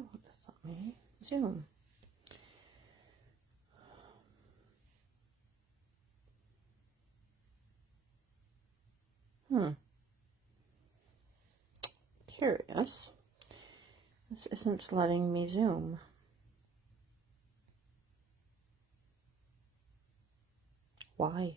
Now let me zoom. Curious. This isn't letting me zoom. Why?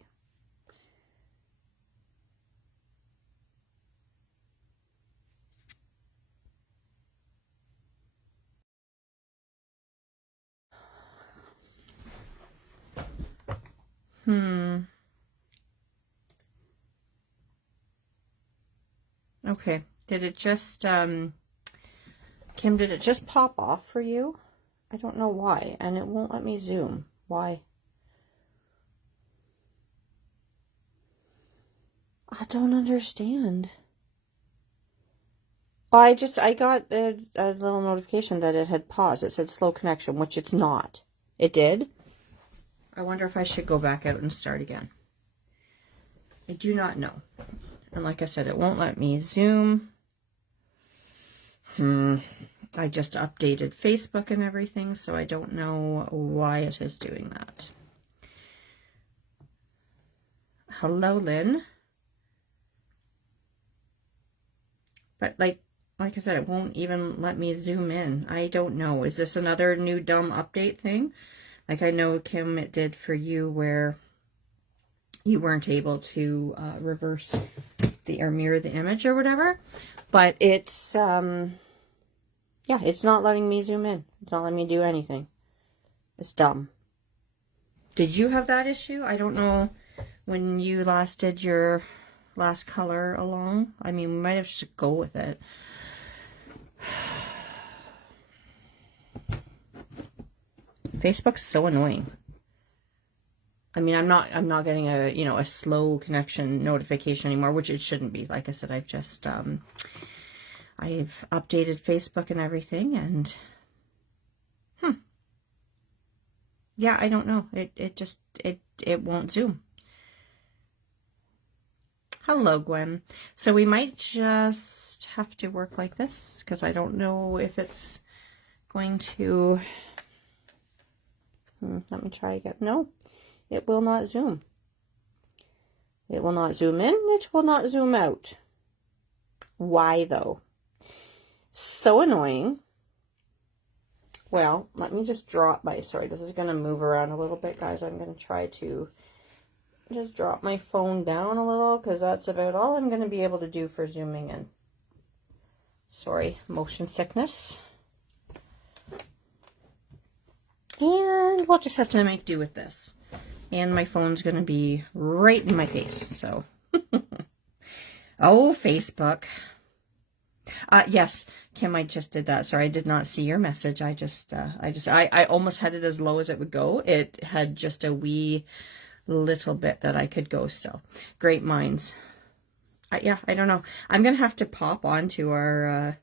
Okay. Did it just, Kim, did it just pop off for you? I don't know why, and it won't let me zoom. Why? I don't understand. I got a little notification that it had paused. It said slow connection, which it's not. It did? I wonder if I should go back out and start again. I do not know. And like I said, it won't let me zoom. I just updated Facebook and everything, so I don't know why it is doing that. Hello, Lynn. But like I said, it won't even let me zoom in. I don't know. Is this another new dumb update thing? Like I know, Kim, it did for you where you weren't able to reverse or mirror the image or whatever. But it's, yeah, it's not letting me zoom in. It's not letting me do anything. It's dumb. Did you have that issue? I don't know when you last did your last color along. I mean, we might have to go with it. Facebook's so annoying. I mean, I'm not getting a, you know, a slow connection notification anymore, which it shouldn't be. Like I said, I've just, I've updated Facebook and everything, and, yeah, I don't know. It won't zoom. Hello, Gwen. So we might just have to work like this, because I don't know if it's going to, let me try again. No. It will not zoom. It will not zoom in. It will not zoom out. Why, though? So annoying. Well, let me just drop my... Sorry, this is going to move around a little bit, guys. I'm going to try to just drop my phone down a little, because that's about all I'm going to be able to do for zooming in. Sorry, motion sickness. And we'll just have to make do with this. And my phone's going to be right in my face, so. Oh, Facebook. Yes, Kim, I just did that. Sorry, I did not see your message. I almost had it as low as it would go. It had just a wee little bit that I could go still. Great minds. Yeah, I don't know. I'm going to have to pop onto our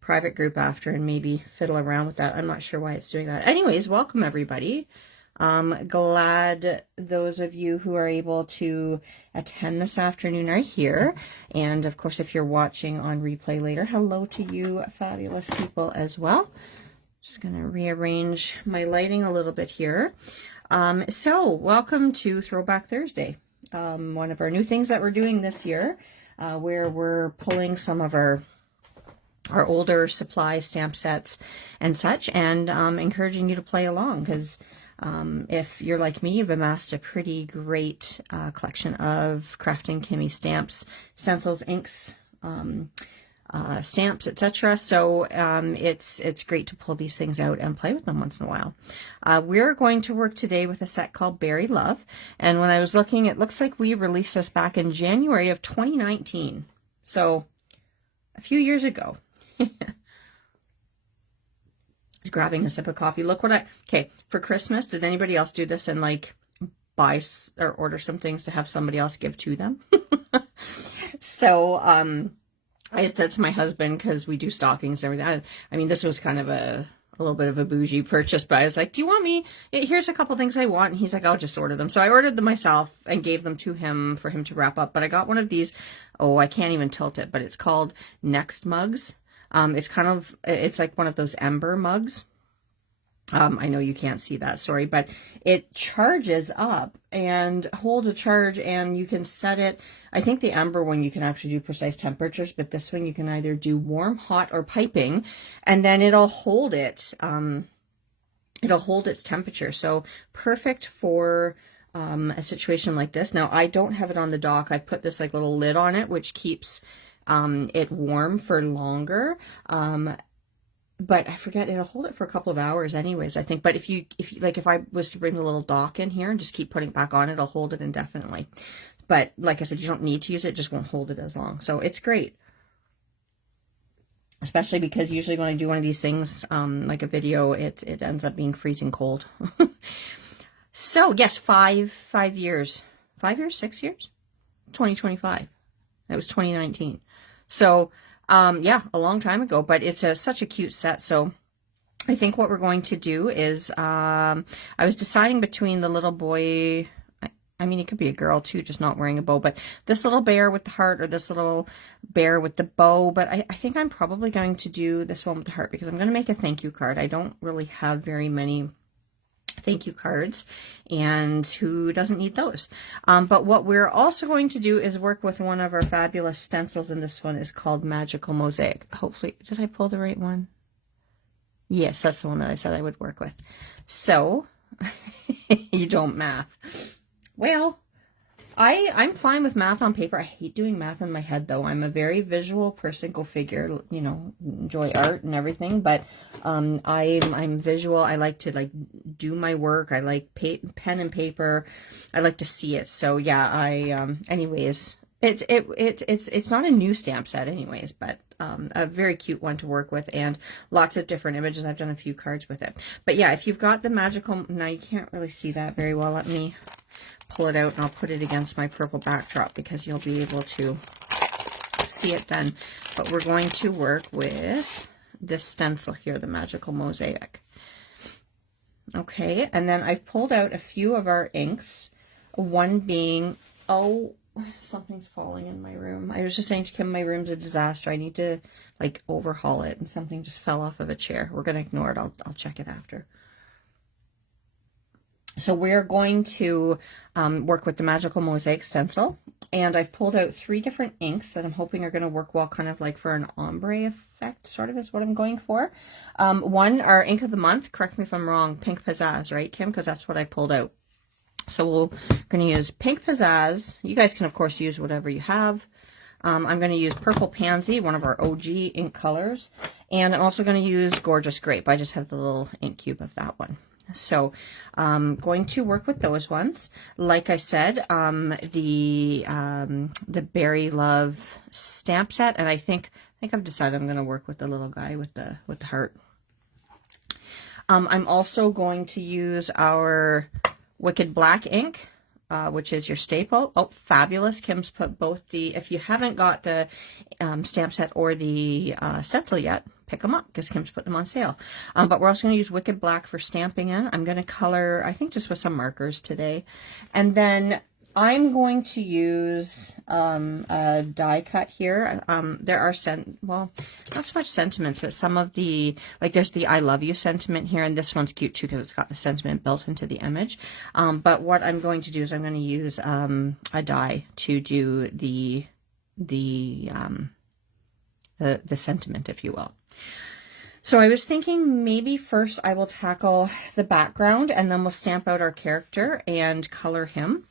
private group after and maybe fiddle around with that. I'm not sure why it's doing that. Anyways, welcome everybody. Glad those of you who are able to attend this afternoon are here. And of course, if you're watching on replay later, hello to you fabulous people as well. Just going to rearrange my lighting a little bit here. So welcome to Throwback Thursday. One of our new things that we're doing this year, where we're pulling some of our older supply stamp sets and such, and encouraging you to play along, because if you're like me, you've amassed a pretty great collection of Kraftin Kimmie stamps, stencils, inks, stamps, etc. So it's great to pull these things out and play with them once in a while. We're going to work today with a set called Beary Love, and when I was looking, it looks like we released this back in January of 2019, so a few years ago. Grabbing a sip of coffee. Look what okay, for Christmas, did anybody else do this and like buy or order some things to have somebody else give to them? So I said to my husband, because we do stockings and everything, I mean, this was kind of a little bit of a bougie purchase, but I was like, do you want me? Here's a couple things I want. And he's like, I'll just order them. So I ordered them myself and gave them to him for him to wrap up. But I got one of these, oh, I can't even tilt it, but it's called Next Mugs. It's kind of, it's like one of those ember mugs. I know you can't see that, sorry, but it charges up and holds a charge, and you can set it. I think the amber one you can actually do precise temperatures, but this one you can either do warm, hot, or piping, and then it'll hold it. It'll hold its temperature. So perfect for a situation like this. Now I don't have it on the dock. I put this like little lid on it, which keeps it warm for longer. But I forget, it'll hold it for a couple of hours anyways, I think. But if I was to bring the little dock in here and just keep putting it back on, it'll hold it indefinitely. But like I said, you don't need to use it, just won't hold it as long. So it's great. Especially because usually when I do one of these things, like a video, it ends up being freezing cold. So yes, 5 years. 5 years, 6 years? 2025. It was 2019. So yeah, a long time ago, but it's such a cute set. So I think what we're going to do is, I was deciding between the little boy, I mean, it could be a girl too, just not wearing a bow, but this little bear with the heart, or this little bear with the bow. But I think I'm probably going to do this one with the heart, because I'm going to make a thank you card. I don't really have very many thank you cards, and who doesn't need those? But what we're also going to do is work with one of our fabulous stencils, and this one is called Magical Mosaic. Hopefully, did I pull the right one? Yes, that's the one that I said I would work with. So, you don't math. Well, I'm fine with math on paper. I hate doing math in my head, though. I'm a very visual person. Go figure. You know, enjoy art and everything, but I'm visual. I like to do my work. I like pen and paper. I like to see it. So yeah, anyways, it's not a new stamp set, anyways, but a very cute one to work with, and lots of different images. I've done a few cards with it. But yeah, if you've got the magical, now you can't really see that very well. Let me pull it out and I'll put it against my purple backdrop, because you'll be able to see it then. But we're going to work with this stencil here, the Magical Mosaic. Okay, and then I've pulled out a few of our inks, one being, oh, something's falling in my room. I was just saying to Kim, my room's a disaster. I need to like overhaul it, and something just fell off of a chair. We're going to ignore it. I'll check it after. So we're going to work with the Magical Mosaic stencil, and I've pulled out 3 different inks that I'm hoping are going to work well, kind of like for an ombre effect, sort of is what I'm going for. One, our ink of the month, correct me if I'm wrong, Pink Pizzazz, right, Kim? Because that's what I pulled out. So we're going to use Pink Pizzazz. You guys can, of course, use whatever you have. I'm going to use Purple Pansy, one of our OG ink colors, and I'm also going to use Gorgeous Grape. I just have the little ink cube of that one. So going to work with those ones. Like I said, the Beary Love stamp set, and I think I've decided I'm going to work with the little guy with the heart. I'm also going to use our Wicked Black ink, which is your staple. Oh, fabulous. Kim's put both the, if you haven't got the stamp set or the stencil yet, pick them up, because Kim's put them on sale. But we're also going to use Wicked Black for stamping in. I'm going to color, I think, just with some markers today. And then I'm going to use a die cut here. There are, well, not so much sentiments, but some of the, like there's the I love you sentiment here, and this one's cute too because it's got the sentiment built into the image. But what I'm going to do is I'm going to use a die to do the sentiment, if you will. So I was thinking maybe first I will tackle the background, and then we'll stamp out our character and color him.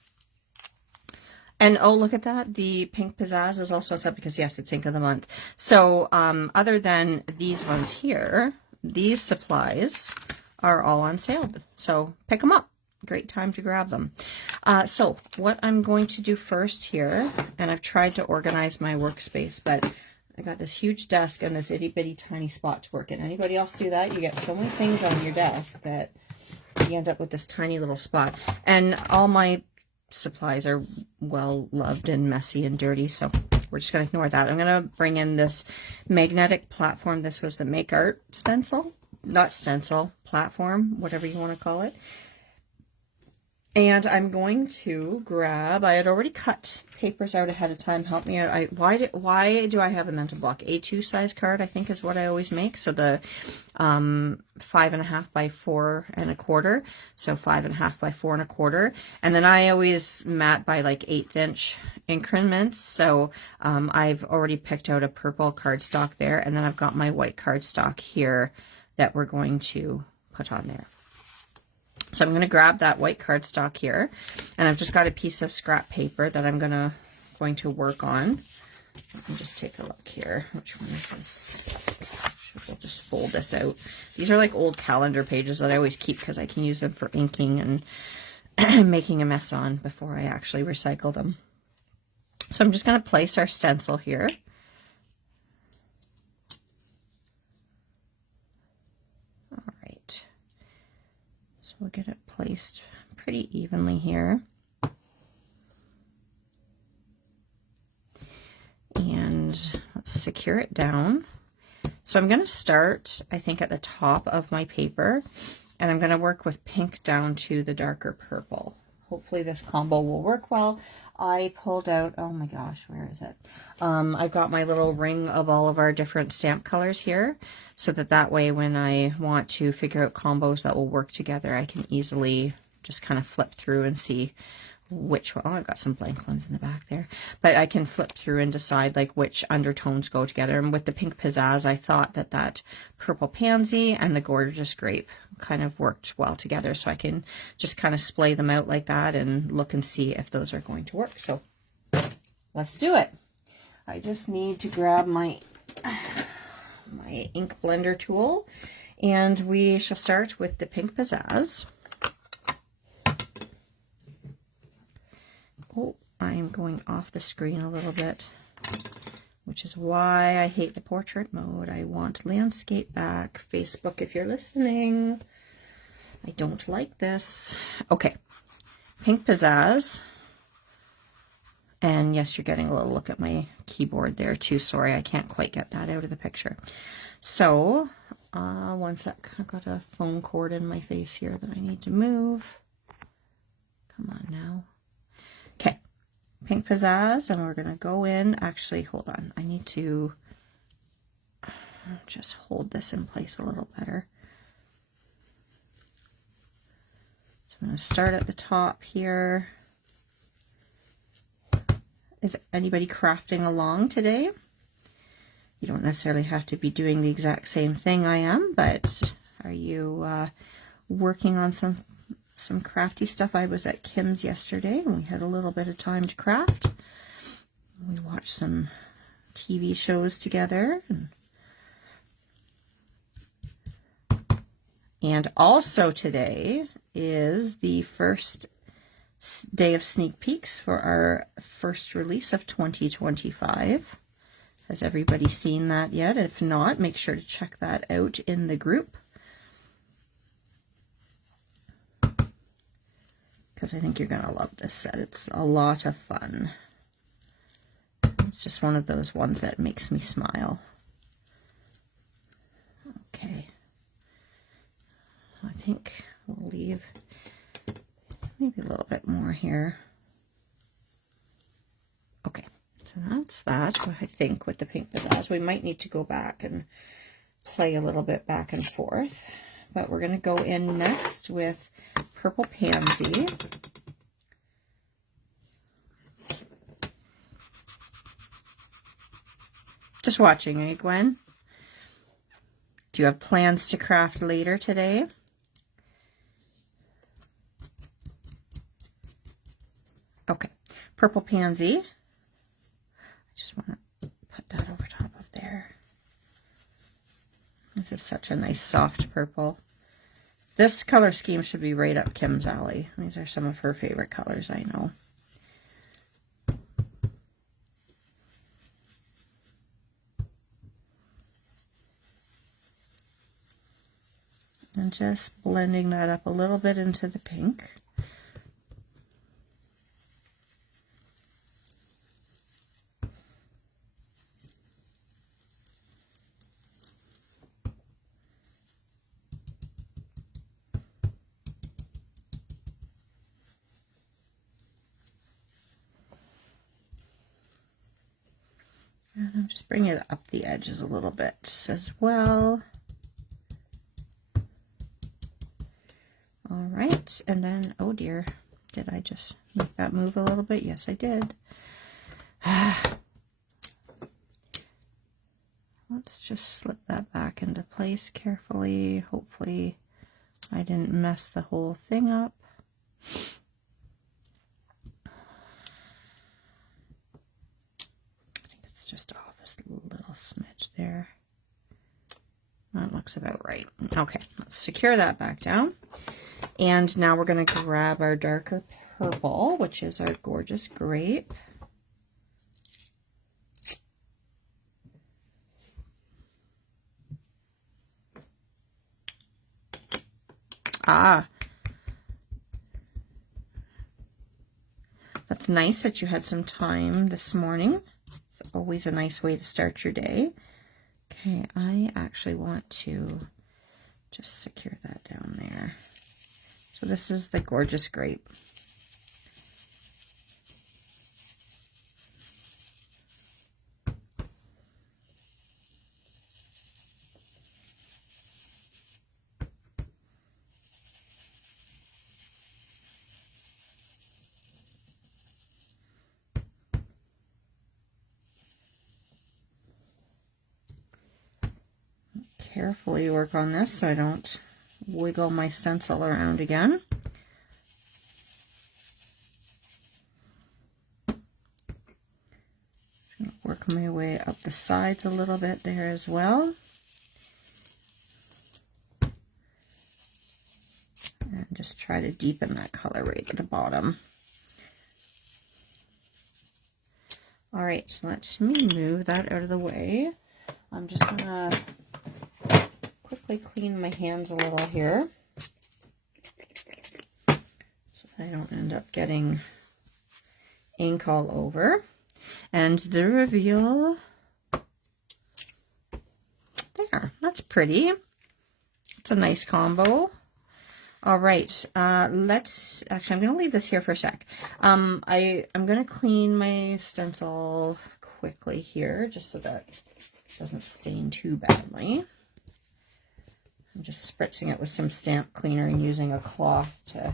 And oh, look at that. The Pink Pizzazz is also on sale because, yes, it's ink of the month. So other than these ones here, these supplies are all on sale. So pick them up. Great time to grab them. So what I'm going to do first here, and I've tried to organize my workspace, but I got this huge desk and this itty bitty tiny spot to work in. Anybody else do that? You get so many things on your desk that you end up with this tiny little spot. And all my supplies are well loved and messy and dirty, so we're just going to ignore that. I'm going to bring in this magnetic platform. This was the Make Art stencil, not stencil, platform, whatever you want to call it. And I'm going to grab, I had already cut papers out ahead of time. Help me out. Why do I have a mental block? A2 size card, I think, is what I always make. So the 5.5 by 4.25. So 5.5 by 4.25. And then I always mat by like 1/8 inch increments. So I've already picked out a purple cardstock there. And then I've got my white cardstock here that we're going to put on there. So I'm going to grab that white cardstock here, and I've just got a piece of scrap paper that I'm going to work on. Let me just take a look here. Which one is this? We'll just fold this out. These are like old calendar pages that I always keep because I can use them for inking and making a mess on before I actually recycle them. So I'm just going to place our stencil here. We'll get it placed pretty evenly here. And let's secure it down. So I'm going to start, I think, at the top of my paper, and I'm going to work with pink down to the darker purple. Hopefully this combo will work well. I pulled out, oh my gosh, where is it? I've got my little ring of all of our different stamp colors here, so that way when I want to figure out combos that will work together, I can easily just kind of flip through and see which one. Oh, I've got some blank ones in the back there, but I can flip through and decide like which undertones go together. And with the pink pizzazz, I thought that purple pansy and the gorgeous grape kind of worked well together, so I can just kind of splay them out like that and look and see if those are going to work. So let's do it. I just need to grab my ink blender tool, and we shall start with the pink pizzazz. Oh, I'm going off the screen a little bit, which is why I hate the portrait mode. I want landscape back. Facebook, if you're listening, I don't like this. Okay, pink pizzazz. And yes, you're getting a little look at my keyboard there too. Sorry, I can't quite get that out of the picture. So, one sec. I've got a phone cord in my face here that I need to move. Come on now. Okay, pink pizzazz, and we're going to go in. Actually, hold on. I need to just hold this in place a little better. So I'm going to start at the top here. Is anybody crafting along today? You don't necessarily have to be doing the exact same thing I am, but are you working on some crafty stuff? I was at Kim's yesterday and we had a little bit of time to craft. We watched some TV shows together. And also today is the first day of sneak peeks for our first release of 2025. Has everybody seen that yet? If not, make sure to check that out in the group, because I think you're going to love this set. It's a lot of fun. It's just one of those ones that makes me smile. Okay. I think we'll leave maybe a little bit more here. Okay, so that's that, I think, with the pink pizzazz. We might need to go back and play a little bit back and forth, but we're going to go in next with purple pansy. Just watching, eh, Gwen? Do you have plans to craft later today? Okay, purple pansy. I just want to put that over top of there. This is such a nice soft purple. This color scheme should be right up Kim's alley. These are some of her favorite colors, I know. And just blending that up a little bit into the pink. And I'm just bringing it up the edges a little bit as well. All right, and then, oh dear, did I just make that move a little bit? Yes, I did. Let's just slip that back into place carefully. Hopefully I didn't mess the whole thing up. I think it's just off a little smidge there. That looks about right. Okay, let's secure that back down. And now we're going to grab our darker purple, which is our gorgeous grape. Ah, that's nice that you had some time this morning. It's always a nice way to start your day. Okay, I actually want to just secure that down there. So this is the gorgeous grape. Carefully work on this so I don't wiggle my stencil around again. Just gonna work my way up the sides a little bit there as well. And just try to deepen that color right at the bottom. All right, so let me move that out of the way. I'm just gonna quickly clean my hands a little here so I don't end up getting ink all over. And the reveal, there, that's pretty. It's a nice combo. All right, let's, actually, I'm going to leave this here for a sec. I'm going to clean my stencil quickly here just so that it doesn't stain too badly. I'm just spritzing it with some stamp cleaner and using a cloth to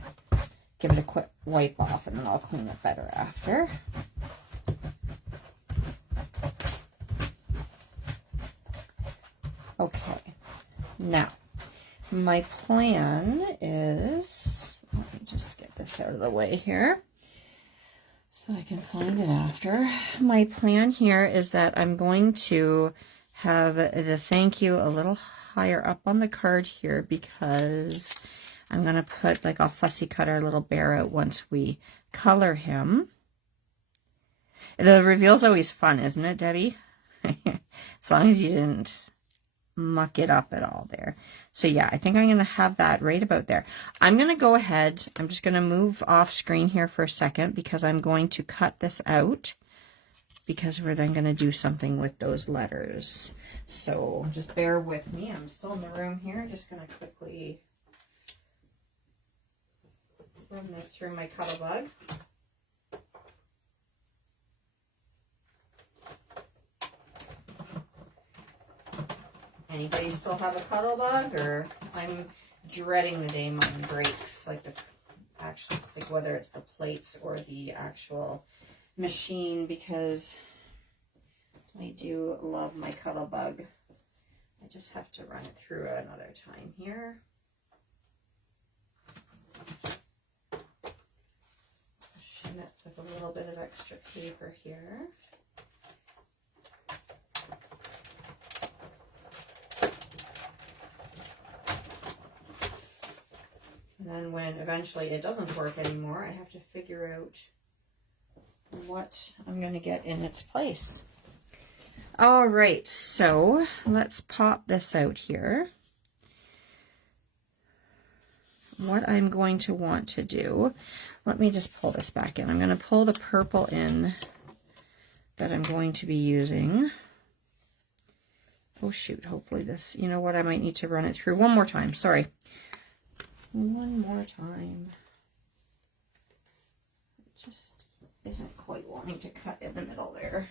give it a quick wipe off, and then I'll clean it better after. Okay, now my plan is, let me just get this out of the way here so I can find it after. My plan here is that I'm going to have the thank you a little higher up on the card here because I'm going to put, like, I'll fussy cut our little bear out once we color him. The reveal's always fun, isn't it, Debbie? As long as you didn't muck it up at all there. So yeah, I think I'm going to have that right about there. I'm going to go ahead, I'm just going to move off screen here for a second because I'm going to cut this out because we're then going to do something with those letters. So just bear with me. I'm still in the room here. Just going to quickly run this through my color bug. Anybody still have a cuddle bug, or I'm dreading the day mine breaks, like the actual, like whether it's the plates or the actual machine, because I do love my cuddle bug. I just have to run it through another time here. Shim it with a little bit of extra paper here. And then when eventually it doesn't work anymore, I have to figure out what I'm going to get in its place. All right, so let's pop this out here. What I'm going to want to do, let me just pull this back in. I'm going to pull the purple in that I'm going to be using. Oh shoot, hopefully this, you know what, I might need to run it through one more time, sorry. One more time. It just isn't quite wanting to cut in the middle there.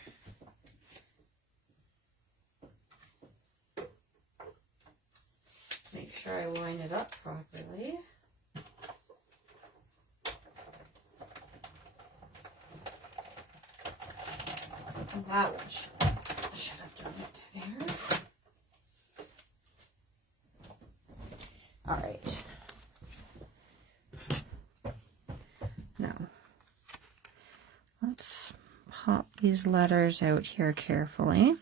That one should have done it there. All right. Now, let's pop these letters out here carefully.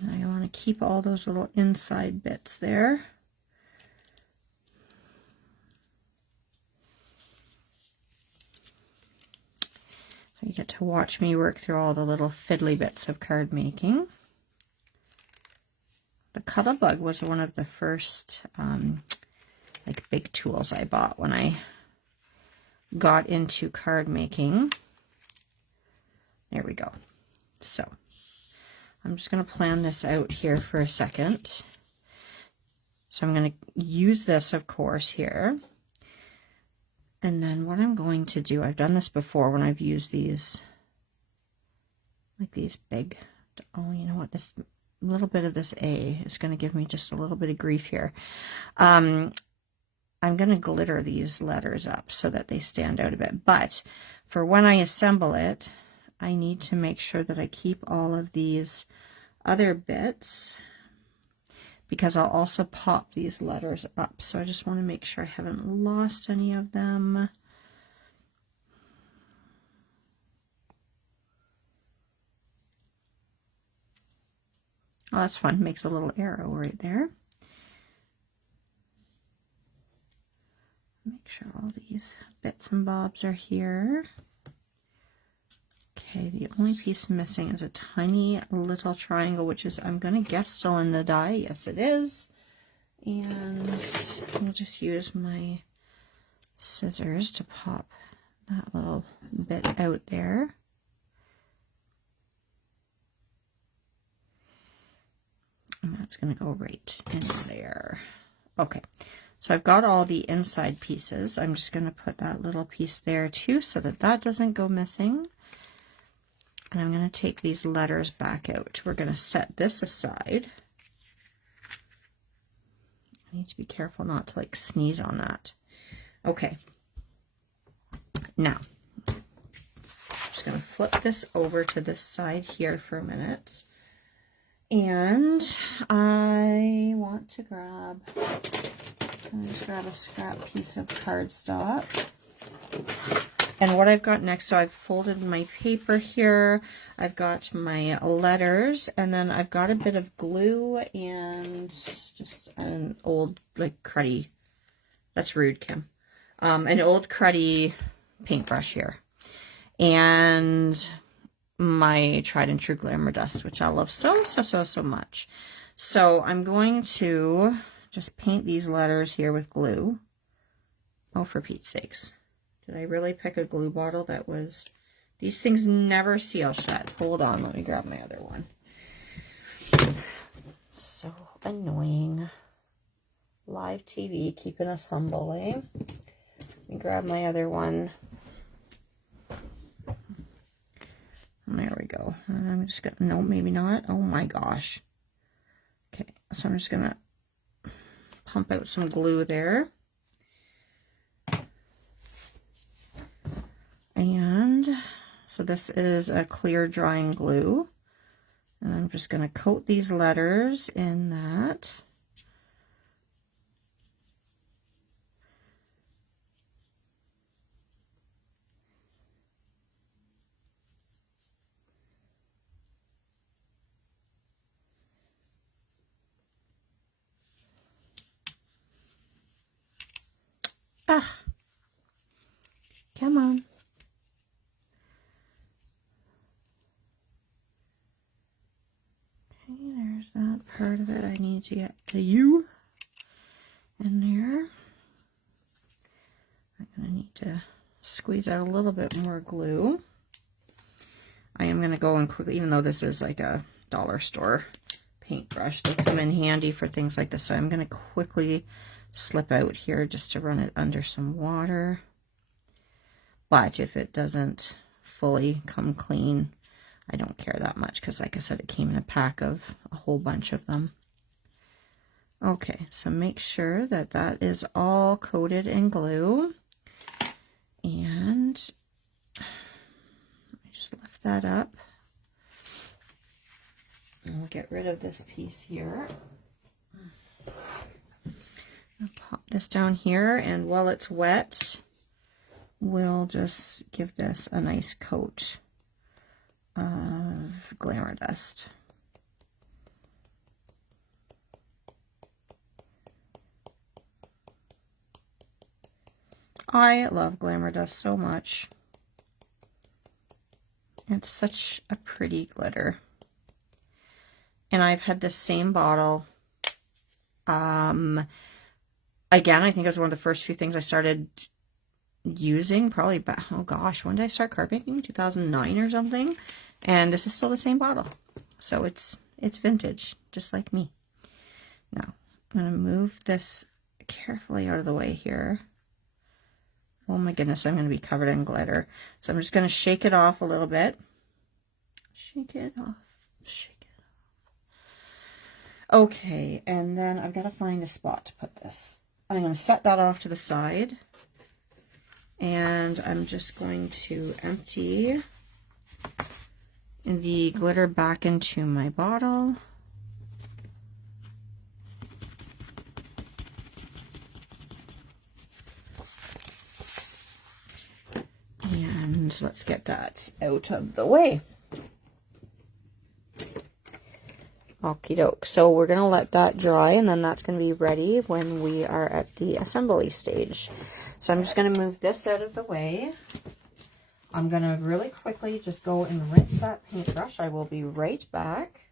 And I want to keep all those little inside bits there. So you get to watch me work through all the little fiddly bits of card making. The Cuttlebug was one of the first like big tools I bought when I got into card making. There we go. So I'm just going to plan this out here for a second. So I'm going to use this, of course, here. And then what I'm going to do, I've done this before when I've used these, like these big, oh, you know what, this little bit of this A is going to give me just a little bit of grief here. I'm going to glitter these letters up so that they stand out a bit. But for when I assemble it, I need to make sure that I keep all of these other bits, because I'll also pop these letters up. So I just want to make sure I haven't lost any of them. Oh, that's fun. Makes a little arrow right there. Make sure all these bits and bobs are here. Okay, the only piece missing is a tiny little triangle, which is, I'm going to guess, still in the die. Yes, it is. And I'll just use my scissors to pop that little bit out there. And that's going to go right in there. Okay, so I've got all the inside pieces. I'm just going to put that little piece there too so that that doesn't go missing. And I'm going to take these letters back out. We're going to set this aside. I need to be careful not to like sneeze on that. Okay. Now, I'm just going to flip this over to this side here for a minute. And I want to grab, just grab a scrap piece of cardstock. And what I've got next, so I've folded my paper here, I've got my letters, and then I've got a bit of glue and just an old, like, cruddy, that's rude, Kim, an old cruddy paintbrush here. And my tried and true glamour dust, which I love so much. So I'm going to just paint these letters here with glue. Oh, for Pete's sakes. Did I really pick a glue bottle that was... These things never seal shut. Hold on, let me grab my other one. So annoying. Live TV, keeping us humble, eh? Let me grab my other one. And there we go. And I'm just gonna... No, maybe not. Oh my gosh. Okay, so I'm just gonna pump out some glue there. And so this is a clear drying glue, and I'm just going to coat these letters in that. Ah, come on. There's that part of it. I need to get the U in there. I'm going to need to squeeze out a little bit more glue. I am going to go and quickly, even though this is like a dollar store paintbrush, they come in handy for things like this. So I'm going to quickly slip out here just to run it under some water. But if it doesn't fully come clean, I don't care that much because, like I said, it came in a pack of a whole bunch of them. Okay, so make sure that that is all coated in glue. And let me just lift that up. And we'll get rid of this piece here. I'll pop this down here, and while it's wet, we'll just give this a nice coat of Glamour Dust. I love Glamour Dust so much. It's such a pretty glitter. And I've had this same bottle. Again, I think it was one of the first few things I started using, probably back, oh gosh, when did I start card making? 2009 or something. And this is still the same bottle. So it's vintage, just like me. Now, I'm going to move this carefully out of the way here. Oh my goodness, I'm going to be covered in glitter. So I'm just going to shake it off a little bit. Shake it off. Shake it off. Okay, and then I've got to find a spot to put this. I'm going to set that off to the side. And I'm just going to empty the glitter back into my bottle. And let's get that out of the way. Okie doke. So we're going to let that dry, and then that's going to be ready when we are at the assembly stage. So I'm just going to move this out of the way. I'm going to really quickly just go and rinse that paintbrush. I will be right back.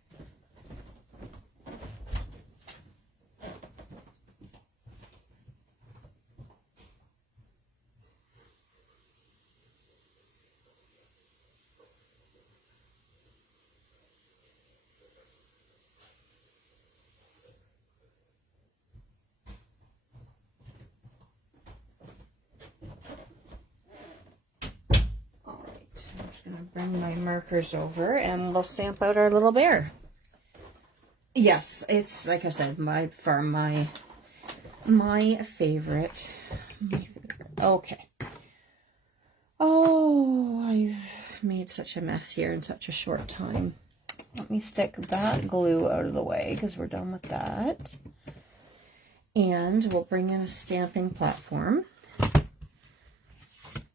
I'm just going to bring my markers over and we'll stamp out our little bear. Yes, it's, like I said, my favorite. Okay. Oh, I've made such a mess here in such a short time. Let me stick that glue out of the way because we're done with that. And we'll bring in a stamping platform.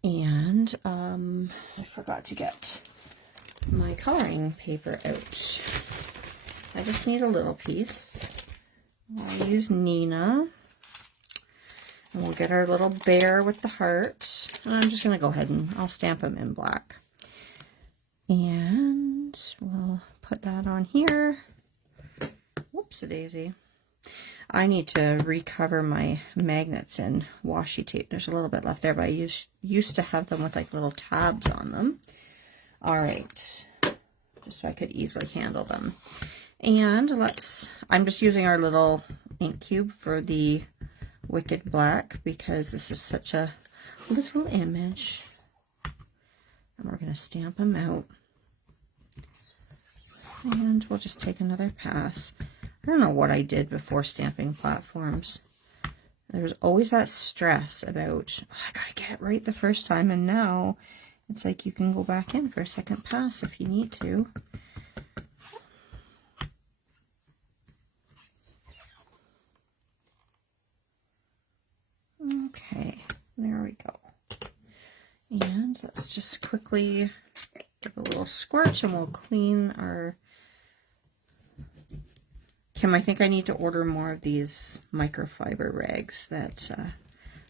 And I forgot to get my coloring paper out. I just need a little piece. I'll use Nina. And we'll get our little bear with the heart. And I'm just going to go ahead and I'll stamp him in black. And we'll put that on here. Whoops-a-daisy. I need to recover my magnets in washi tape. There's a little bit left there, but I used to have them with like little tabs on them. All right, just so I could easily handle them. And I'm just using our little ink cube for the Wicked Black because this is such a little image. And we're going to stamp them out. And we'll just take another pass. I don't know what I did before stamping platforms. There's always that stress about, oh, I gotta get it right the first time, and now it's like you can go back in for a second pass if you need to. Okay, there we go. And let's just quickly give a little squirt and we'll clean our... Kim, I think I need to order more of these microfiber rags that I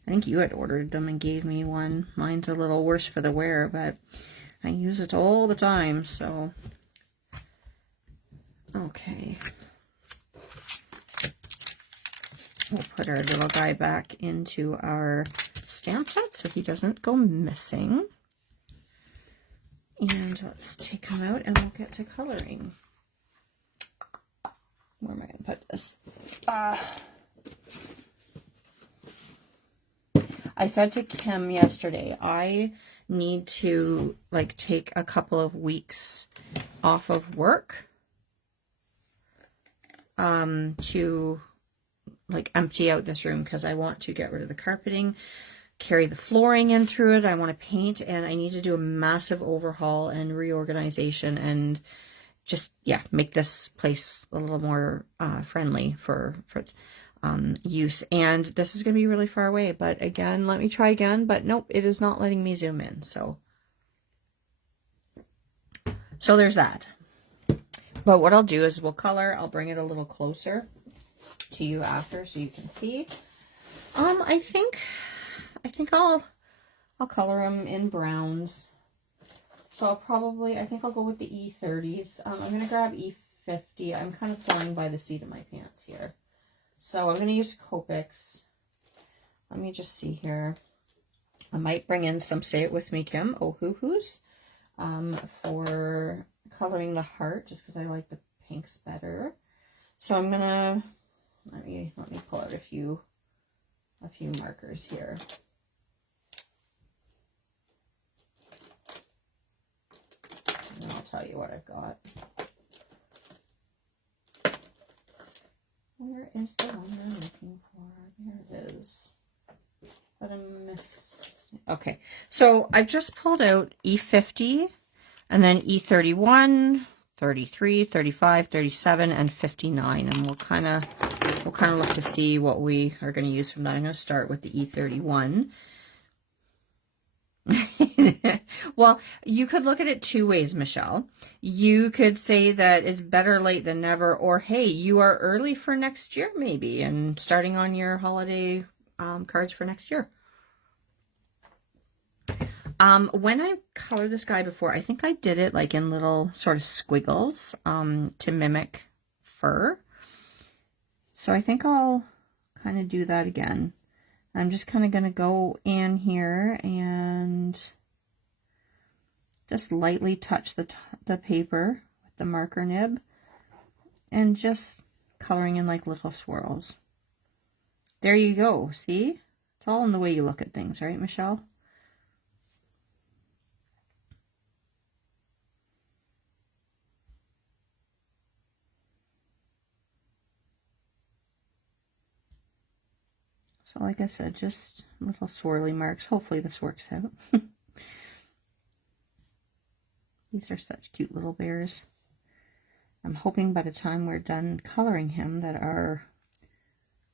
think you had ordered them and gave me one. Mine's a little worse for the wear, but I use it all the time, so. Okay. We'll put our little guy back into our stamp set so he doesn't go missing. And let's take him out and we'll get to coloring. Where am I going to put this? I said to Kim yesterday, I need to like take a couple of weeks off of work to like empty out this room because I want to get rid of the carpeting, carry the flooring in through it. I want to paint, and I need to do a massive overhaul and reorganization and just, yeah, make this place a little more friendly for use. And this is going to be really far away, but again, let me try again, but nope, it is not letting me zoom in. So there's that. But what I'll do is we'll color. I'll bring it a little closer to you after so you can see. I think I'll color them in browns. So I think I'll go with the E30s. I'm going to grab E50. I'm kind of flying by the seat of my pants here. So I'm going to use Copics. Let me just see here. I might bring in some Say It With Me, Kim, oh hoo-hoos, for coloring the heart, just because I like the pinks better. So I'm going to, let me pull out a few markers here. And I'll tell you what I've got. Where is the one I'm looking for? There it is. But I'm missing. Okay, so I've just pulled out E50 and then E31, 33, 35, 37, and 59. And we'll kind of look to see what we are going to use from that. I'm going to start with the E31. Well, you could look at it two ways, Michelle. You could say that it's better late than never, or hey, you are early for next year maybe, and starting on your holiday cards for next year. When I colored this guy before, I think I did it like in little sort of squiggles to mimic fur. So I think I'll kind of do that again. I'm just kind of going to go in here and just lightly touch the paper with the marker nib and just coloring in like little swirls. There you go. See? It's all in the way you look at things, right, Michelle? So like I said, just little swirly marks. Hopefully this works out. These are such cute little bears. I'm hoping by the time we're done coloring him that our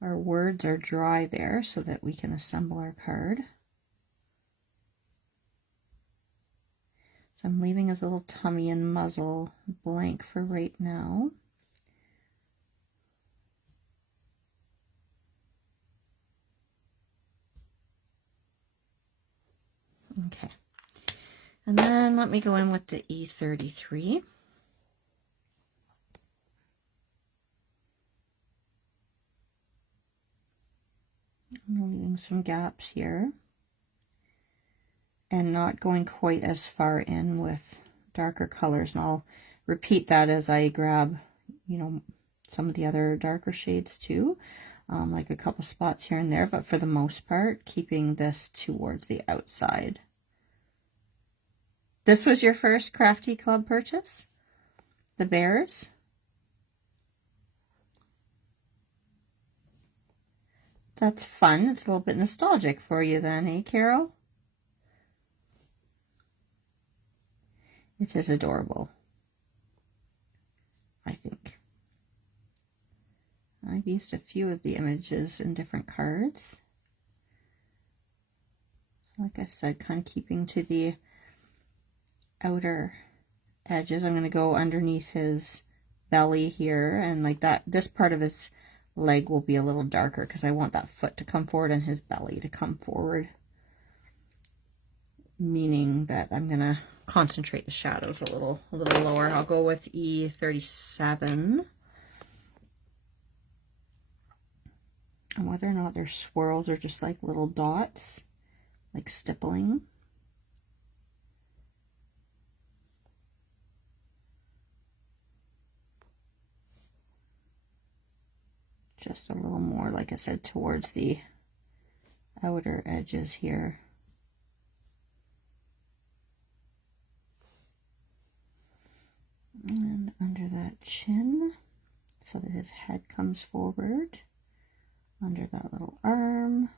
words are dry there so that we can assemble our card. So I'm leaving his little tummy and muzzle blank for right now. Okay, and then let me go in with the E33. I'm leaving some gaps here and not going quite as far in with darker colors, and I'll repeat that as I grab, you know, some of the other darker shades too, like a couple spots here and there, but for the most part keeping this towards the outside. This was your first Crafty Club purchase? The bears? That's fun. It's a little bit nostalgic for you then, eh, Carol? It is adorable, I think. I've used a few of the images in different cards. So like I said, kind of keeping to the outer edges. I'm going to go underneath his belly here, and like that, this part of his leg will be a little darker because I want that foot to come forward and his belly to come forward, meaning that I'm going to concentrate the shadows a little lower. I'll go with E37. And whether or not they're swirls or just like little dots, like stippling. Just a little more, like I said, towards the outer edges here. And under that chin, so that his head comes forward. under that little arm,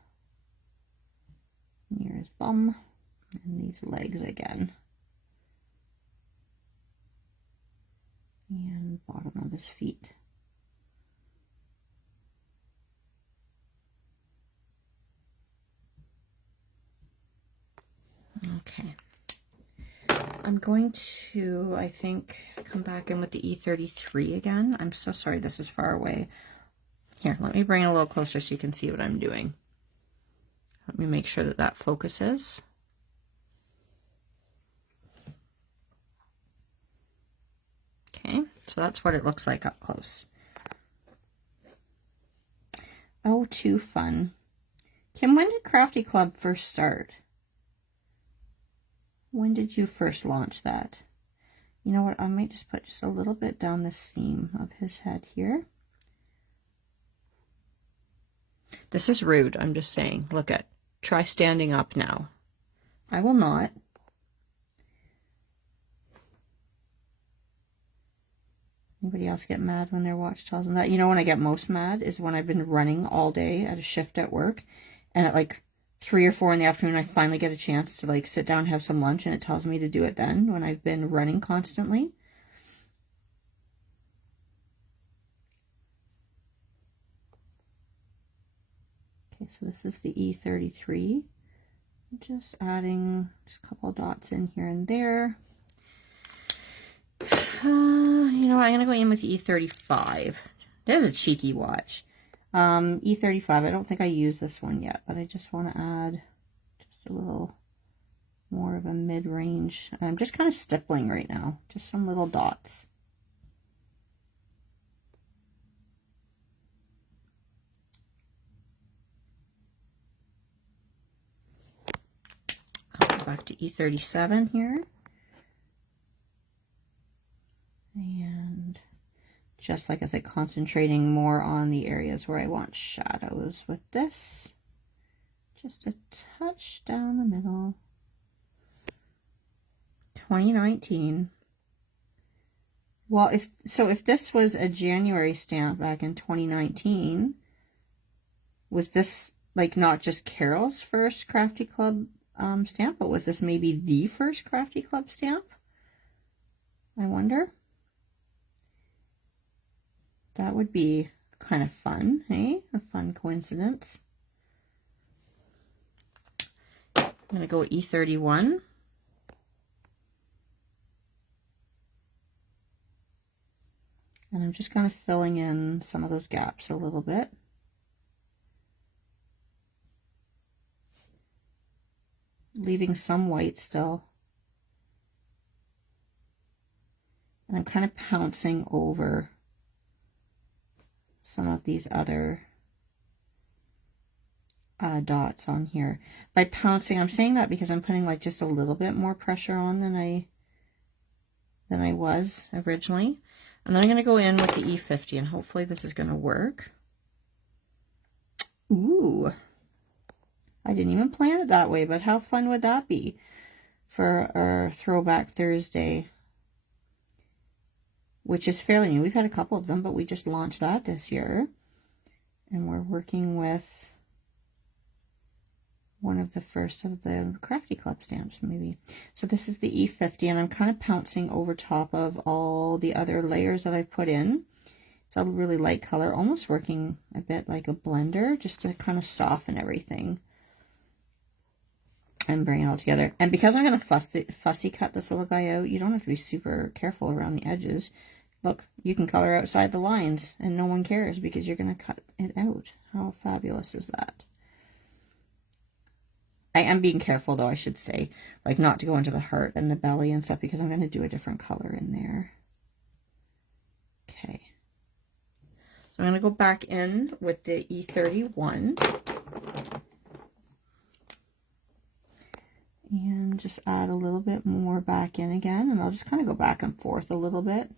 near his bum, and these legs again. And bottom of his feet. Okay. I'm going to, I think, come back in with the E33 again. I'm so sorry this is far away. Here, let me bring it a little closer so you can see what I'm doing. Let me make sure that that focuses. Okay, so that's what it looks like up close. Oh, too fun. Kim, when did Krafty Club first start? When did you first launch that? You know what, I might just put just a little bit down the seam of his head here. This is rude, I'm just saying. Look at, try standing up now. I will not. Anybody else get mad when their watch tells them that? You know when I get most mad is when I've been running all day at a shift at work, and at like 3 or 4 in the afternoon I finally get a chance to like sit down and have some lunch, and it tells me to do it then when I've been running constantly. Okay, so this is the E33. Just adding just a couple dots in here and there. You know what, I'm going to go in with E35. There's a cheeky watch. E35, I don't think I used this one yet, but I just want to add just a little more of a mid-range. I'm just kind of stippling right now, just some little dots. I'll go back to E37 here. And just like I said, concentrating more on the areas where I want shadows with this. Just a touch down the middle. 2019. Well, if this was a January stamp back in 2019, was this like not just Carol's first Krafty Club stamp, but was this maybe the first Krafty Club stamp? I wonder. That would be kind of fun, hey? A fun coincidence. I'm going to go E31. And I'm just kind of filling in some of those gaps a little bit. Leaving some white still. And I'm kind of pouncing over some of these other dots on here. By pouncing, I'm saying that because I'm putting like just a little bit more pressure on than I was originally. And then I'm going to go in with the E50, and hopefully this is going to work. Ooh, I didn't even plan it that way, but how fun would that be for our Throwback Thursday, which is fairly new. We've had a couple of them, but we just launched that this year. And we're working with one of the first of the Krafty Club stamps, maybe. So this is the E50, and I'm kind of pouncing over top of all the other layers that I've put in. It's a really light color, almost working a bit like a blender, just to kind of soften everything and bring it all together. And because I'm going to fussy cut this little guy out, you don't have to be super careful around the edges. Look, you can color outside the lines and no one cares because you're going to cut it out. How fabulous is that? I am being careful though, I should say, like not to go into the heart and the belly and stuff, because I'm going to do a different color in there. Okay. So I'm going to go back in with the E31. And just add a little bit more back in again, and I'll just kind of go back and forth a little bit.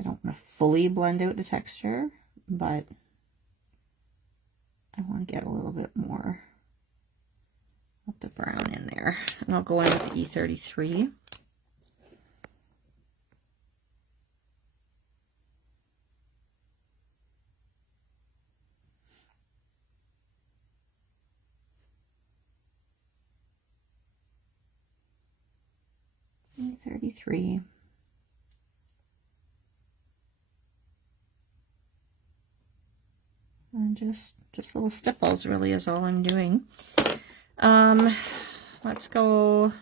I don't want to fully blend out the texture, but I want to get a little bit more Put the brown in there. And I'll go in with the E33. E33. And just little stipples really is all I'm doing. Let's go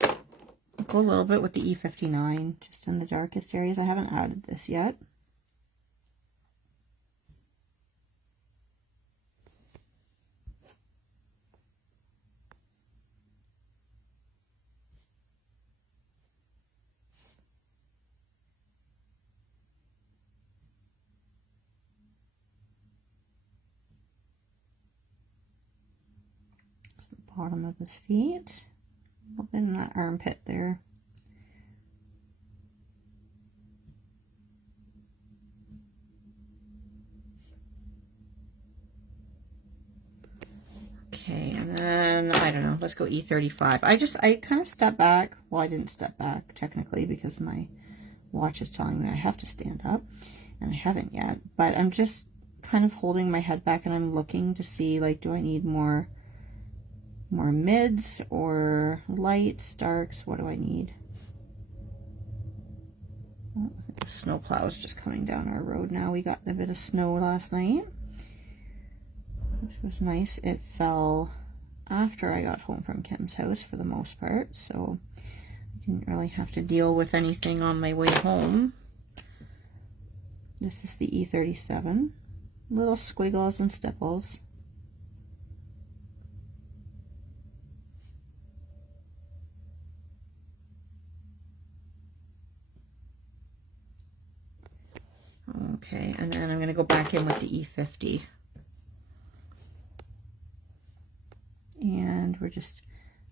a little bit with the E59, just in the darkest areas. I haven't added this yet. Bottom of his feet, a little bit in that armpit there. Okay, and then, I don't know, let's go E35. I kind of step back. Well, I didn't step back technically because my watch is telling me I have to stand up, and I haven't yet, but I'm just kind of holding my head back and I'm looking to see, like, do I need more mids or lights, darks? What do I need? Oh, the snow plow is just coming down our road now. We got a bit of snow last night, which was nice. It fell after I got home from Kim's house for the most part, so I didn't really have to deal with anything on my way home. This is the E37. Little squiggles and stipples. Okay, and then I'm going to go back in with the E50. And we're just,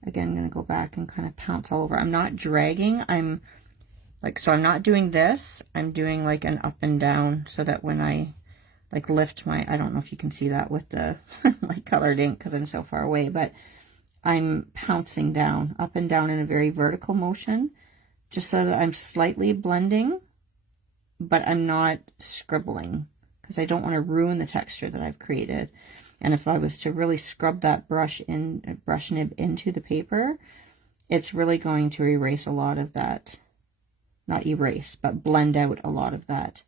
again, going to go back and kind of pounce all over. I'm not dragging. So I'm not doing this. I'm doing like an up and down so that when I like lift my, I don't know if you can see that with the like colored ink because I'm so far away, but I'm pouncing down, up and down in a very vertical motion, just so that I'm slightly blending, but I'm not scribbling because I don't want to ruin the texture that I've created. And if I was to really scrub that brush nib into the paper, it's really going to erase a lot of that, not erase, but blend out a lot of that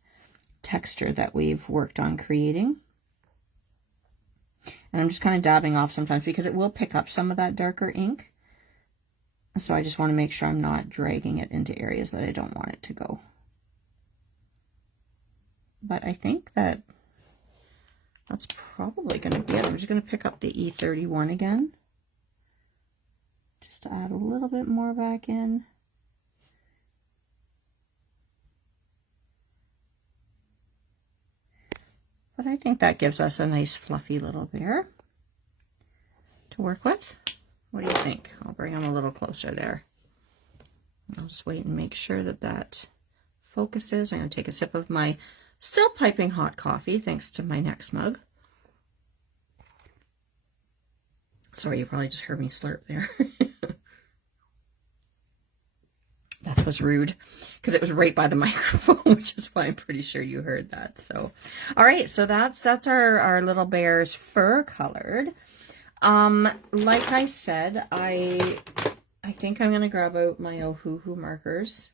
texture that we've worked on creating. And I'm just kind of dabbing off sometimes because it will pick up some of that darker ink. So I just want to make sure I'm not dragging it into areas that I don't want it to go. But I think that's probably going to be it. I'm just going to pick up the E31 again, just to add a little bit more back in. But I think that gives us a nice fluffy little bear to work with. What do you think? I'll bring him a little closer there. I'll just wait and make sure that that focuses. I'm going to take a sip of my still piping hot coffee, thanks to my next mug. Sorry, you probably just heard me slurp there. That was rude because it was right by the microphone, which is why I'm pretty sure you heard that. So, all right, so that's our little bear's fur colored. Like I said, I think I'm gonna grab out my Ohuhu markers.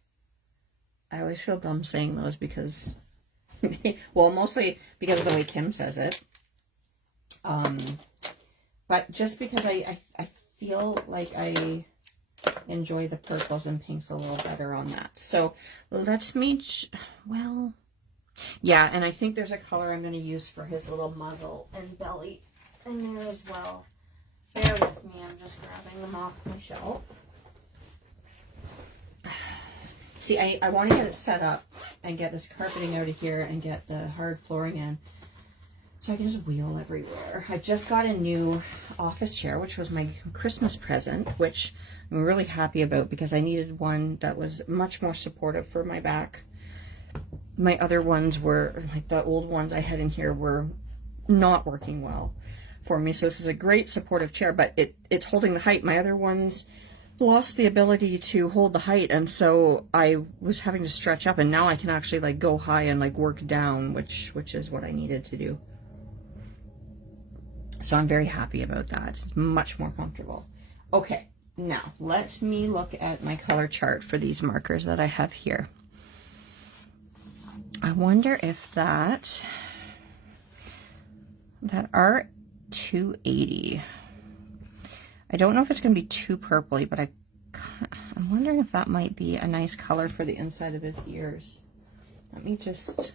I always feel dumb saying those because, well, mostly because of the way Kim says it. But just because I feel like I enjoy the purples and pinks a little better on that. So let me, well, yeah, and I think there's a color I'm going to use for his little muzzle and belly in there as well. Bear with me, I'm just grabbing them off my shelf. See, I want to get it set up and get this carpeting out of here and get the hard flooring in, so I can just wheel everywhere. I just got a new office chair, which was my Christmas present, which I'm really happy about because I needed one that was much more supportive for my back. My other ones were, like the old ones I had in here were not working well. for me. So this is a great supportive chair, but it's holding the height. My other ones lost the ability to hold the height, and so I was having to stretch up, and now I can actually like go high and like work down, which is what I needed to do. So I'm very happy about that. It's much more comfortable. Okay, now let me look at my color chart for these markers that I have here. I wonder if that R280, I don't know if it's going to be too purpley, but I'm wondering if that might be a nice color for the inside of his ears. Let me just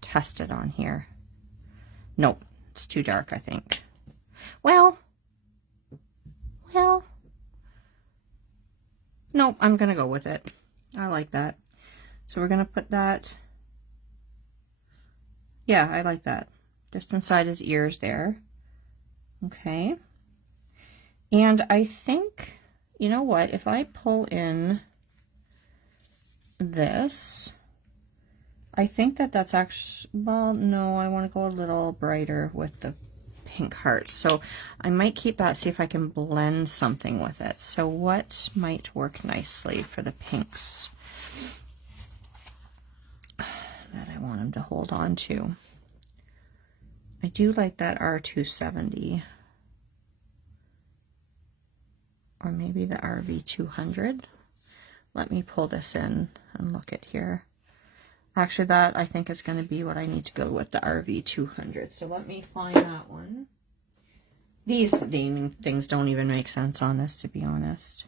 test it on here. Nope, it's too dark, I think. Well, nope, I'm going to go with it. I like that. So we're going to put that, yeah, I like that. Just inside his ears there. Okay. And I think, you know what, if I pull in this, I think that's actually, well, no, I want to go a little brighter with the pink heart. So I might keep that, see if I can blend something with it. So what might work nicely for the pinks that I want him to hold on to? I do like that R270. Or maybe the RV200. Let me pull this in and look at here. Actually, that I think is going to be what I need to go with, the RV200. So let me find that one. These naming things don't even make sense on this, to be honest.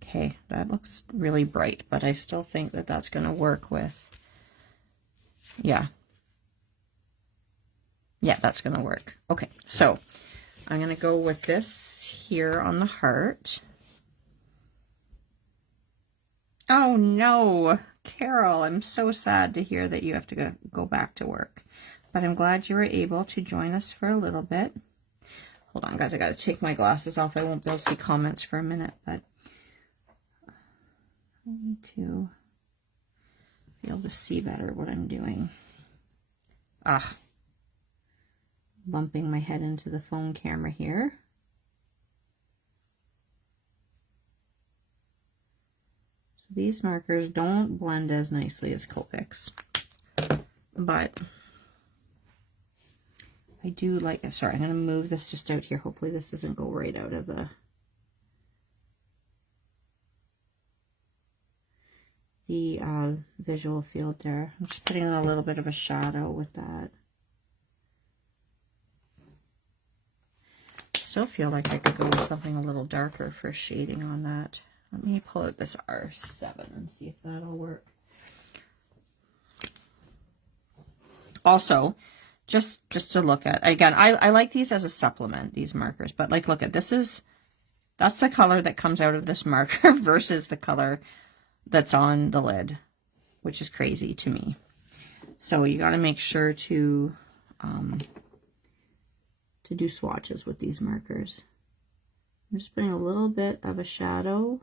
Okay, that looks really bright, but I still think that that's going to work with, yeah. Yeah, that's going to work. Okay, so I'm going to go with this here on the heart. Oh no, Carol, I'm so sad to hear that you have to go back to work. But I'm glad you were able to join us for a little bit. Hold on, guys, I got to take my glasses off. I won't be able to see comments for a minute, but I need to be able to see better what I'm doing. Ah, bumping my head into the phone camera here. These markers don't blend as nicely as Copics, but I do like it. Sorry, I'm going to move this just out here. Hopefully this doesn't go right out of the visual field there. I'm just putting in a little bit of a shadow with that. Still feel like I could go with something a little darker for shading on that. Let me pull out this R7 and see if that'll work. Also, just to look at, again, I like these as a supplement, these markers, but like, look at, that's the color that comes out of this marker versus the color that's on the lid, which is crazy to me. So you got to make sure to do swatches with these markers. I'm just putting a little bit of a shadow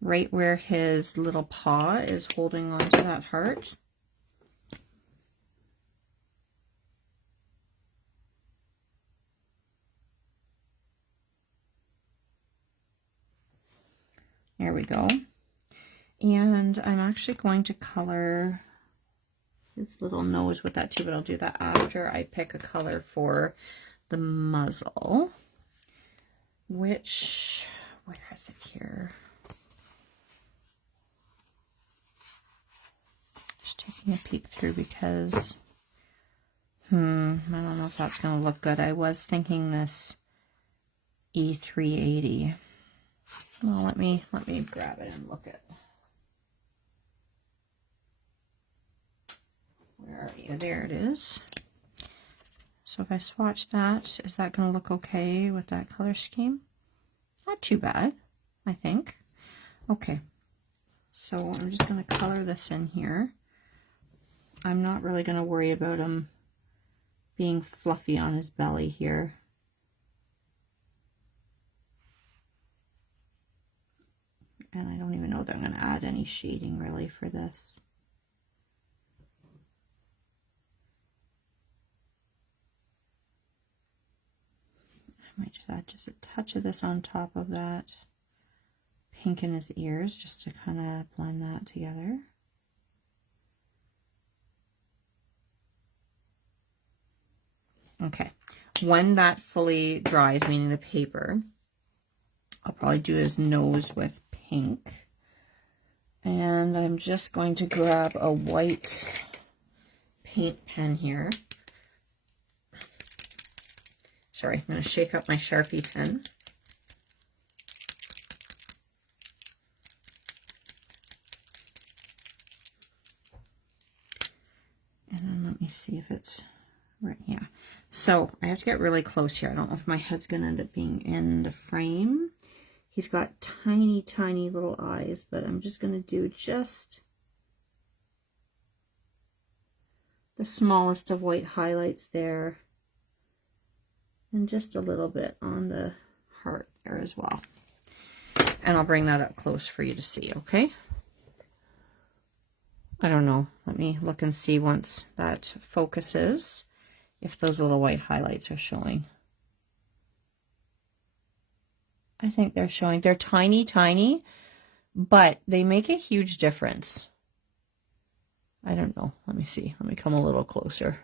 right where his little paw is holding onto that heart. There we go. And I'm actually going to color his little nose with that too, but I'll do that after I pick a color for the muzzle, which, where is it here? Just taking a peek through because, I don't know if that's going to look good. I was thinking this E380. Well, let me grab it and look at. Where are you? There it is. So if I swatch that, is that going to look okay with that color scheme? Not too bad, I think. Okay, so I'm just going to color this in here. I'm not really going to worry about him being fluffy on his belly here. And I don't even know that I'm going to add any shading really for this. might just add just a touch of this on top of that pink in his ears, just to kind of blend that together. Okay, when that fully dries, meaning the paper, I'll probably do his nose with pink. And I'm just going to grab a white paint pen here. Sorry, I'm going to shake up my Sharpie pen. And then let me see if it's right. Yeah. So I have to get really close here. I don't know if my head's going to end up being in the frame. He's got tiny, tiny little eyes, but I'm just going to do just the smallest of white highlights there. And just a little bit on the heart there as well. And I'll bring that up close for you to see, okay? I don't know. Let me look and see once that focuses if those little white highlights are showing. I think they're showing. They're tiny, tiny, but they make a huge difference. I don't know. Let me see. Let me come a little closer.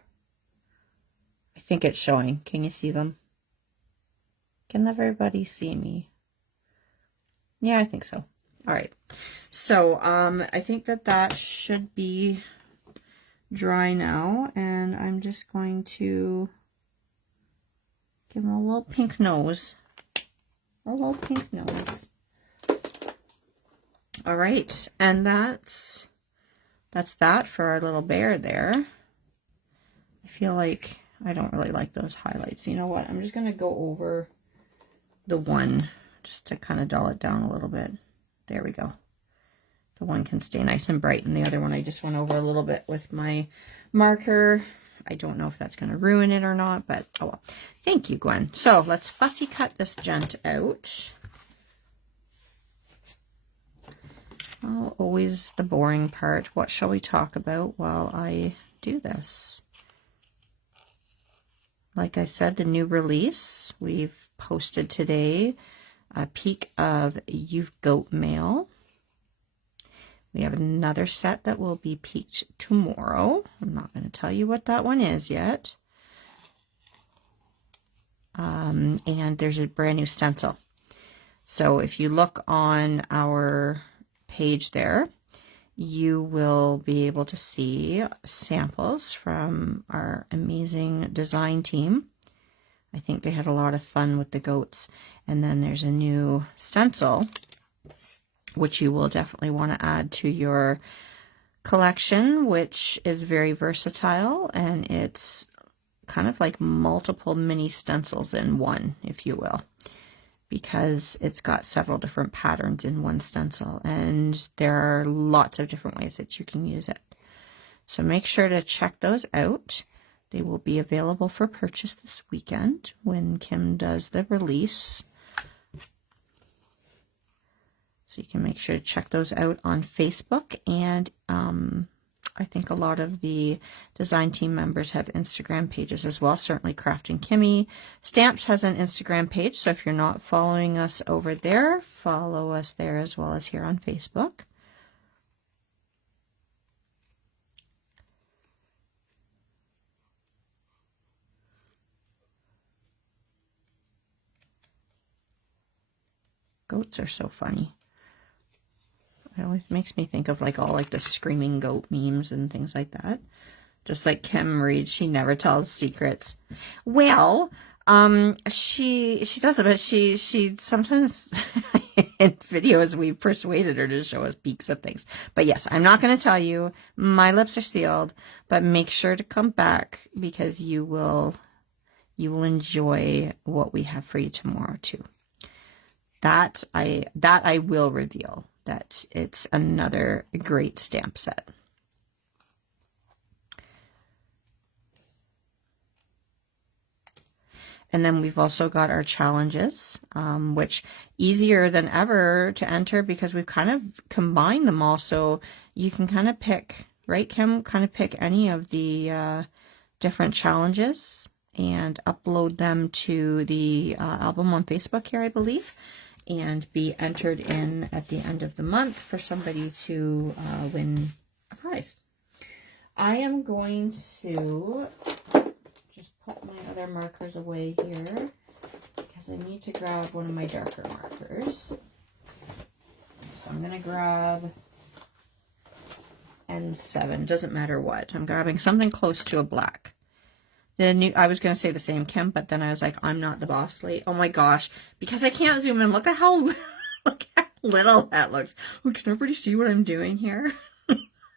I think it's showing. Can you see them? Can everybody see me? Yeah, I think so. All right. So I think that should be dry now, and I'm just going to give him a little pink nose. A little pink nose. All right, and that's that for our little bear there. I feel like I don't really like those highlights. You know what? I'm just going to go over the one just to kind of dull it down a little bit. There we go. The one can stay nice and bright, and the other one I just went over a little bit with my marker. I don't know if that's going to ruin it or not, but oh well. Thank you, Gwen. So let's fussy cut this gent out. Oh, always the boring part. What shall we talk about while I do this? Like I said, the new release. We've posted today a peek of You've Goat Mail. We have another set that will be peaked tomorrow. I'm not going to tell you what that one is yet. And there's a brand new stencil. So if you look on our page there, you will be able to see samples from our amazing design team. I think they had a lot of fun with the goats. And then there's a new stencil, which you will definitely want to add to your collection, which is very versatile, and it's kind of like multiple mini stencils in one, if you will, because it's got several different patterns in one stencil, and there are lots of different ways that you can use it. So make sure to check those out. They will be available for purchase this weekend when Kim does the release. So you can make sure to check those out on Facebook, and I think a lot of the design team members have Instagram pages as well. Certainly Kraftin Kimmie Stamps has an Instagram page, so if you're not following us over there, follow us there as well as here on Facebook. Goats are so funny. It always makes me think of like all like the screaming goat memes and things like that. Just like Kim reads, she never tells secrets. Well, she does it, but she sometimes in videos we've persuaded her to show us peeks of things. But yes, I'm not going to tell you. My lips are sealed, but make sure to come back because you will enjoy what we have for you tomorrow too. That I will reveal. That it's another great stamp set. And then we've also got our challenges, which easier than ever to enter because we've kind of combined them all. So you can kind of pick, right, Kim? Kind of pick any of the different challenges and upload them to the album on Facebook here, I believe, and be entered in at the end of the month for somebody to win a prize. I am going to just put my other markers away here because I need to grab one of my darker markers. So I'm going to grab N7, doesn't matter what. I'm grabbing something close to a black. I was going to say the same, Kim, but then I was like, I'm not the boss lady. Oh my gosh, because I can't zoom in. Look at how, look how little that looks. Oh, can everybody see what I'm doing here?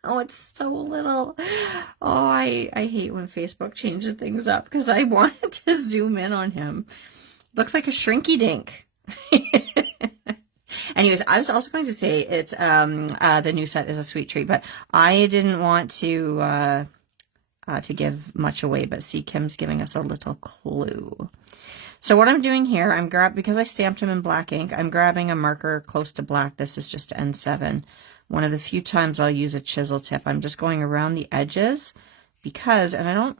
Oh, it's so little. Oh, I hate when Facebook changes things up because I wanted to zoom in on him. Looks like a shrinky dink. Anyways, I was also going to say it's the new set is a sweet treat, but I didn't want to give much away, but see, Kim's giving us a little clue. So what I'm doing here, because I stamped him in black ink, I'm grabbing a marker close to black. This is just N7. One of the few times I'll use a chisel tip. I'm just going around the edges because, and I don't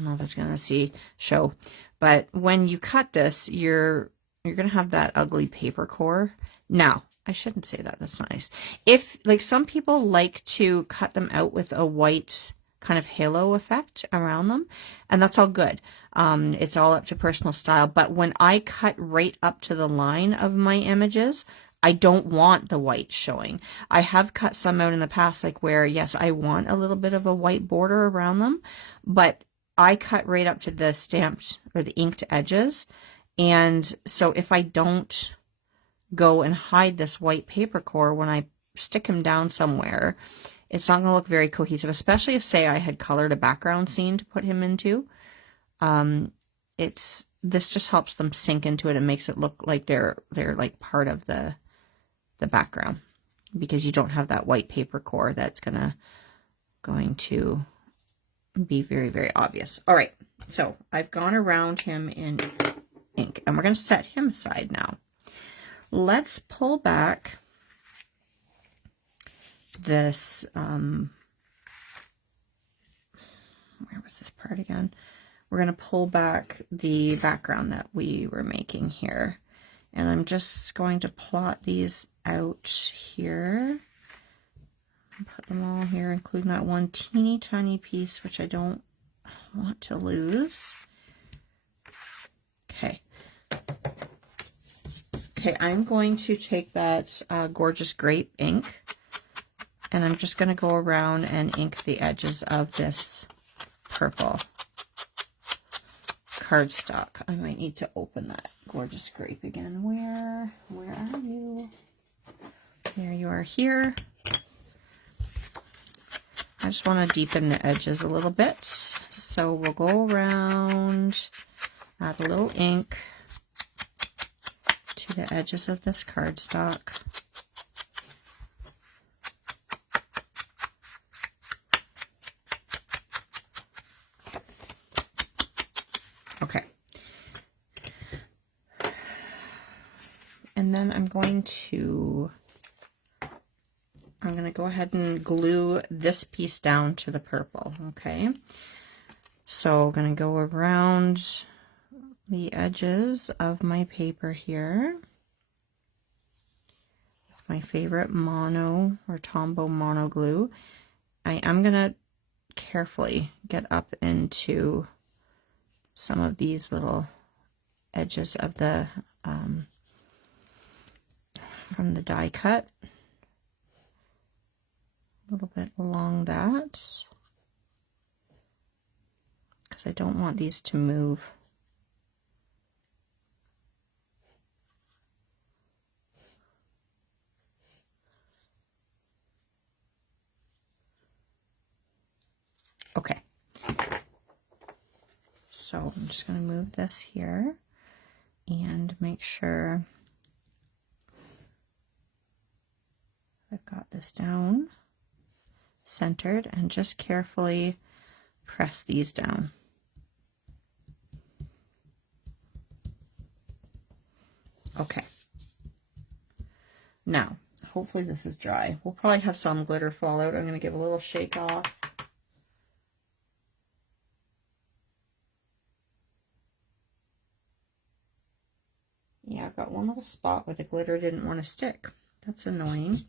know if it's going to show, but when you cut this, you're going to have that ugly paper core. Now, I shouldn't say that. That's not nice. If, like, some people like to cut them out with a white kind of halo effect around them, and that's all good. It's all up to personal style, but when I cut right up to the line of my images, I don't want the white showing. I have cut some out in the past, like where, yes, I want a little bit of a white border around them, but I cut right up to the stamped or the inked edges. And so if I don't go and hide this white paper core, when I stick him down somewhere, it's not going to look very cohesive, especially if, say, I had colored a background scene to put him into. This just helps them sink into it and makes it look like they're like part of the background, because you don't have that white paper core that's going to be very, very obvious. All right, so I've gone around him in ink, and we're going to set him aside now. Let's pull back this, where was this part again? We're going to pull back the background that we were making here. And I'm just going to plot these out here. Put them all here, including that one teeny tiny piece, which I don't want to lose. Okay. Okay, I'm going to take that gorgeous grape ink, and I'm just going to go around and ink the edges of this purple cardstock. I might need to open that gorgeous grape again. Where are you? There you are here. I just want to deepen the edges a little bit. So we'll go around, add a little ink to the edges of this cardstock. Okay. And then I'm going to go ahead and glue this piece down to the purple, okay? So I'm going to go around the edges of my paper here with my favorite mono or Tombow mono glue. I am going to carefully get up into some of these little edges of the from the die cut, a little bit along that, because I don't want these to move. Okay. So I'm just going to move this here and make sure I've got this down centered, and just carefully press these down. Okay. Now, hopefully this is dry. We'll probably have some glitter fall out. I'm going to give a little shake off. have a spot where the glitter didn't want to stick. That's annoying.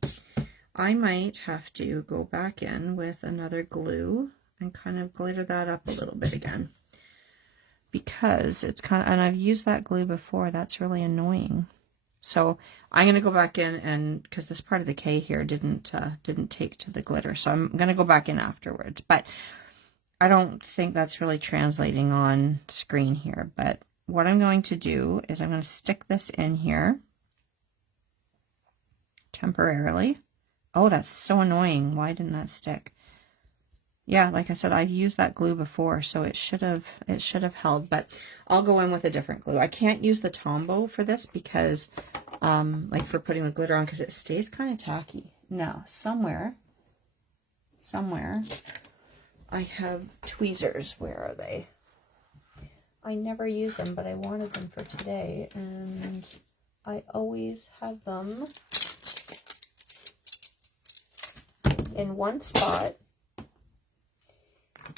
I might have to go back in with another glue and kind of glitter that up a little bit again. Because it's kind of, and I've used that glue before, that's really annoying. So I'm going to go back in, and because this part of the K here didn't take to the glitter, so I'm going to go back in afterwards. But I don't think that's really translating on screen here. But what I'm going to do is I'm going to stick this in here temporarily. Oh, that's so annoying. Why didn't that stick? Yeah, like I said, I've used that glue before, so it should have held, but I'll go in with a different glue. I can't use the Tombow for this because, like for putting the glitter on, because it stays kind of tacky. Now, somewhere, I have tweezers. Where are they? I never use them, but I wanted them for today, and I always have them in one spot.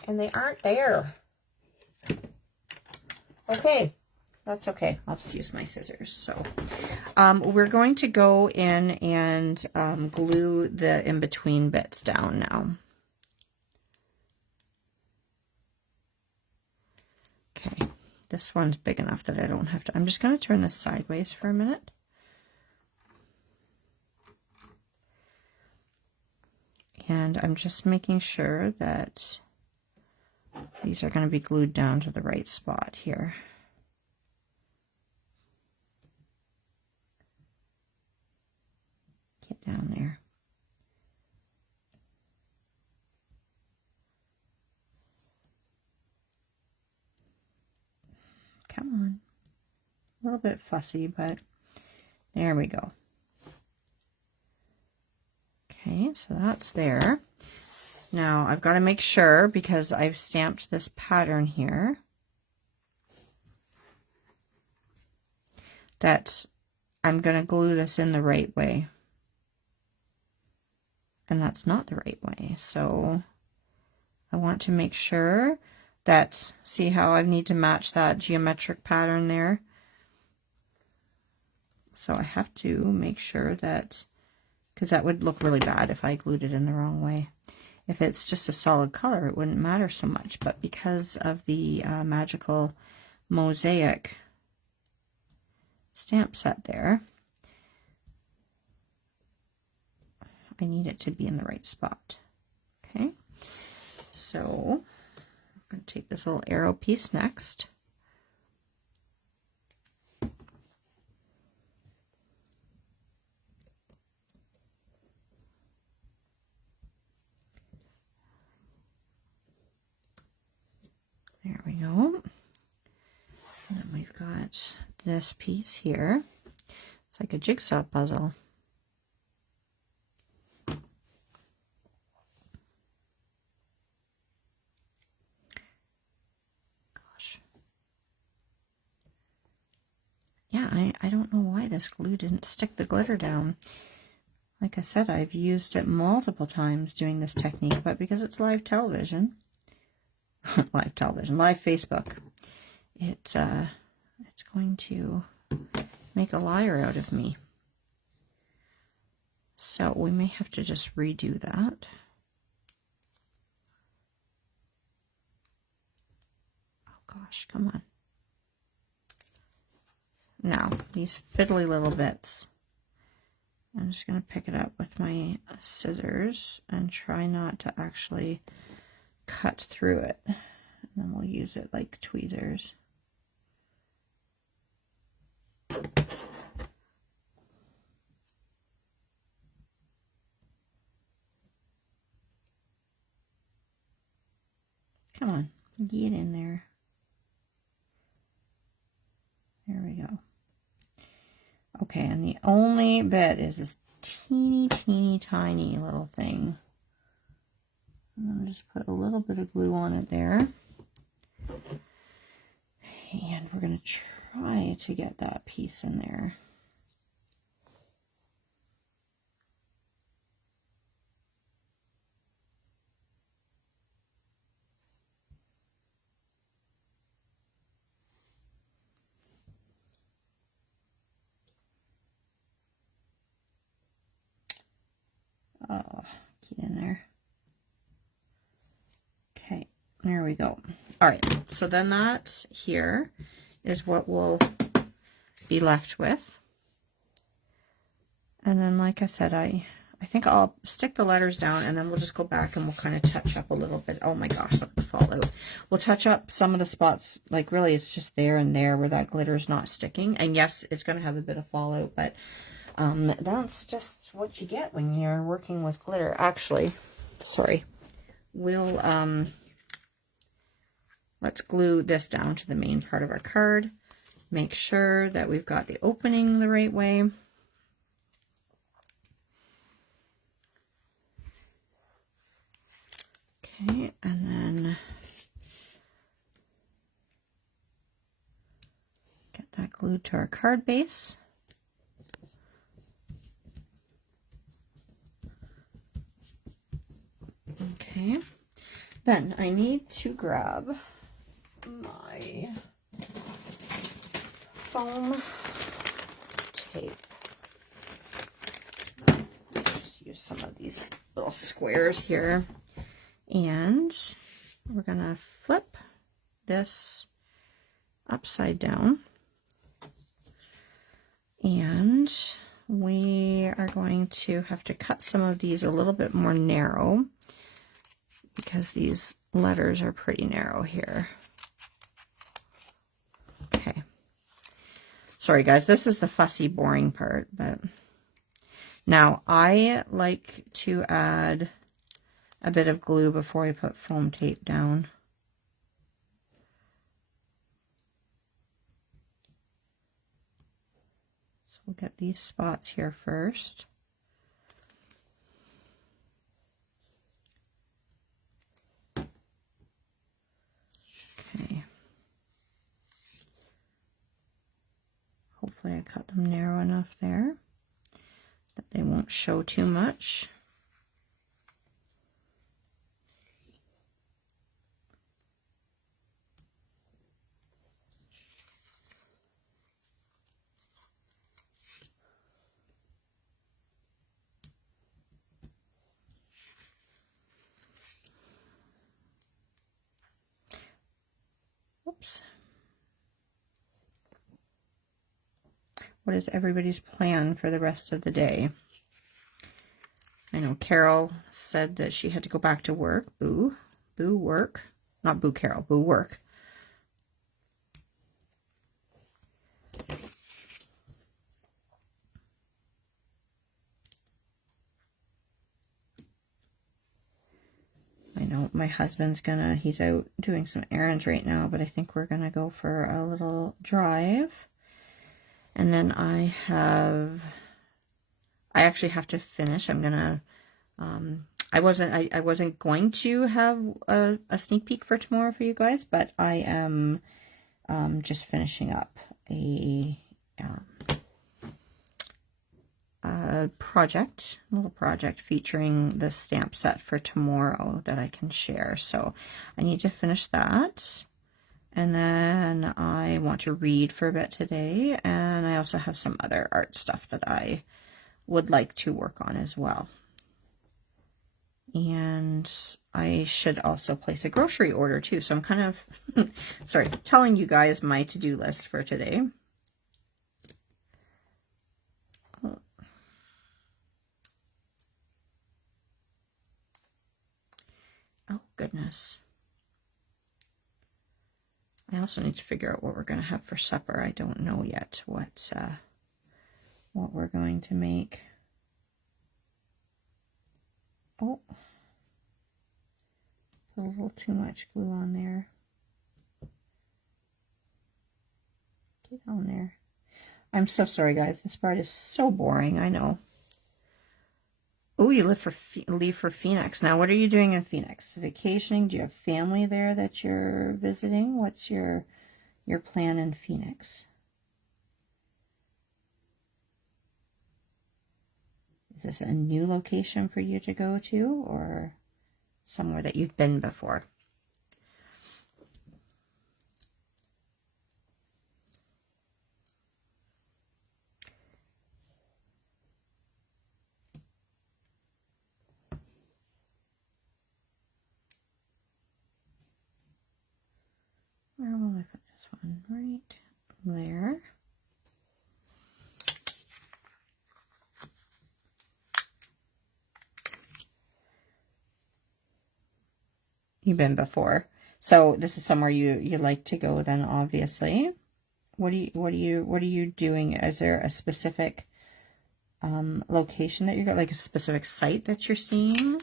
And they aren't there. Okay, that's okay. I'll just use my scissors. So we're going to go in and glue the in-between bits down now. Okay, this one's big enough that I don't have to. I'm just going to turn this sideways for a minute. And I'm just making sure that these are going to be glued down to the right spot here. Get down there. Come on. A little bit fussy, but there we go. Okay, so that's there. Now I've got to make sure, because I've stamped this pattern here, that I'm going to glue this in the right way. And that's not the right way. So I want to make sure that, see how I need to match that geometric pattern there? So I have to make sure that, because that would look really bad if I glued it in the wrong way. If it's just a solid color, it wouldn't matter so much, but because of the magical mosaic stamp set there, I need it to be in the right spot. Okay, so I'm going to take this little arrow piece next. There we go. And then we've got this piece here. It's like a jigsaw puzzle. Gosh. Yeah, I don't know why this glue didn't stick the glitter down. Like I said, I've used it multiple times doing this technique, but because it's live television, live Facebook, it's going to make a liar out of me. So we may have to just redo that. Oh gosh, come on. Now, these fiddly little bits, I'm just going to pick it up with my scissors and try not to actually cut through it. And then we'll use it like tweezers. Come on, get in there. There we go. Okay, and the only bit is this teeny tiny little thing. I'm just put a little bit of glue on it there. And we're going to try to get that piece in there. sticky in there. Okay, there we go. All right, so then that here is what we'll be left with. And then, like I said, I think I'll stick the letters down, and then we'll just go back and we'll kind of touch up a little bit. Oh my gosh, look at the fallout. We'll touch up some of the spots, like really it's just there and there where that glitter is not sticking. And yes, it's going to have a bit of fallout, but that's just what you get when you're working with glitter. Actually, sorry, we'll, let's glue this down to the main part of our card. Make sure that we've got the opening the right way. Okay, and then get that glued to our card base. Okay, then I need to grab my foam tape. Just use some of these little squares here. And we're going to flip this upside down. And we are going to have to cut some of these a little bit more narrow because these letters are pretty narrow here. Okay. Sorry guys, this is the fussy, boring part, but now I like to add a bit of glue before I put foam tape down. So we'll get these spots here first. Okay. Hopefully I cut them narrow enough there that they won't show too much. Oops. What is everybody's plan for the rest of the day? I know Carol said that she had to go back to work. Boo. Boo work. Not boo Carol, boo work. I know my husband's he's out doing some errands right now, but I think we're gonna go for a little drive. And then I actually have to finish. I'm gonna, I wasn't going to have a sneak peek for tomorrow for you guys, but I am just finishing up a little project featuring the stamp set for tomorrow that I can share. So I need to finish that. And then I want to read for a bit today. And I also have some other art stuff that I would like to work on as well. And I should also place a grocery order too. So I'm kind of, sorry, telling you guys my to-do list for today. Oh, goodness. I also need to figure out what we're going to have for supper. I don't know yet what we're going to make. Oh, put a little too much glue on there. Get on there. I'm so sorry, guys. This part is so boring. I know. Oh, you leave for Phoenix. Now, what are you doing in Phoenix? Vacationing? Do you have family there that you're visiting? What's your plan in Phoenix? Is this a new location for you to go to, or somewhere that you've been before? one right there. You've been before. So this is somewhere you like to go then, obviously. What are you doing? Is there a specific location that you got, like a specific site that you're seeing?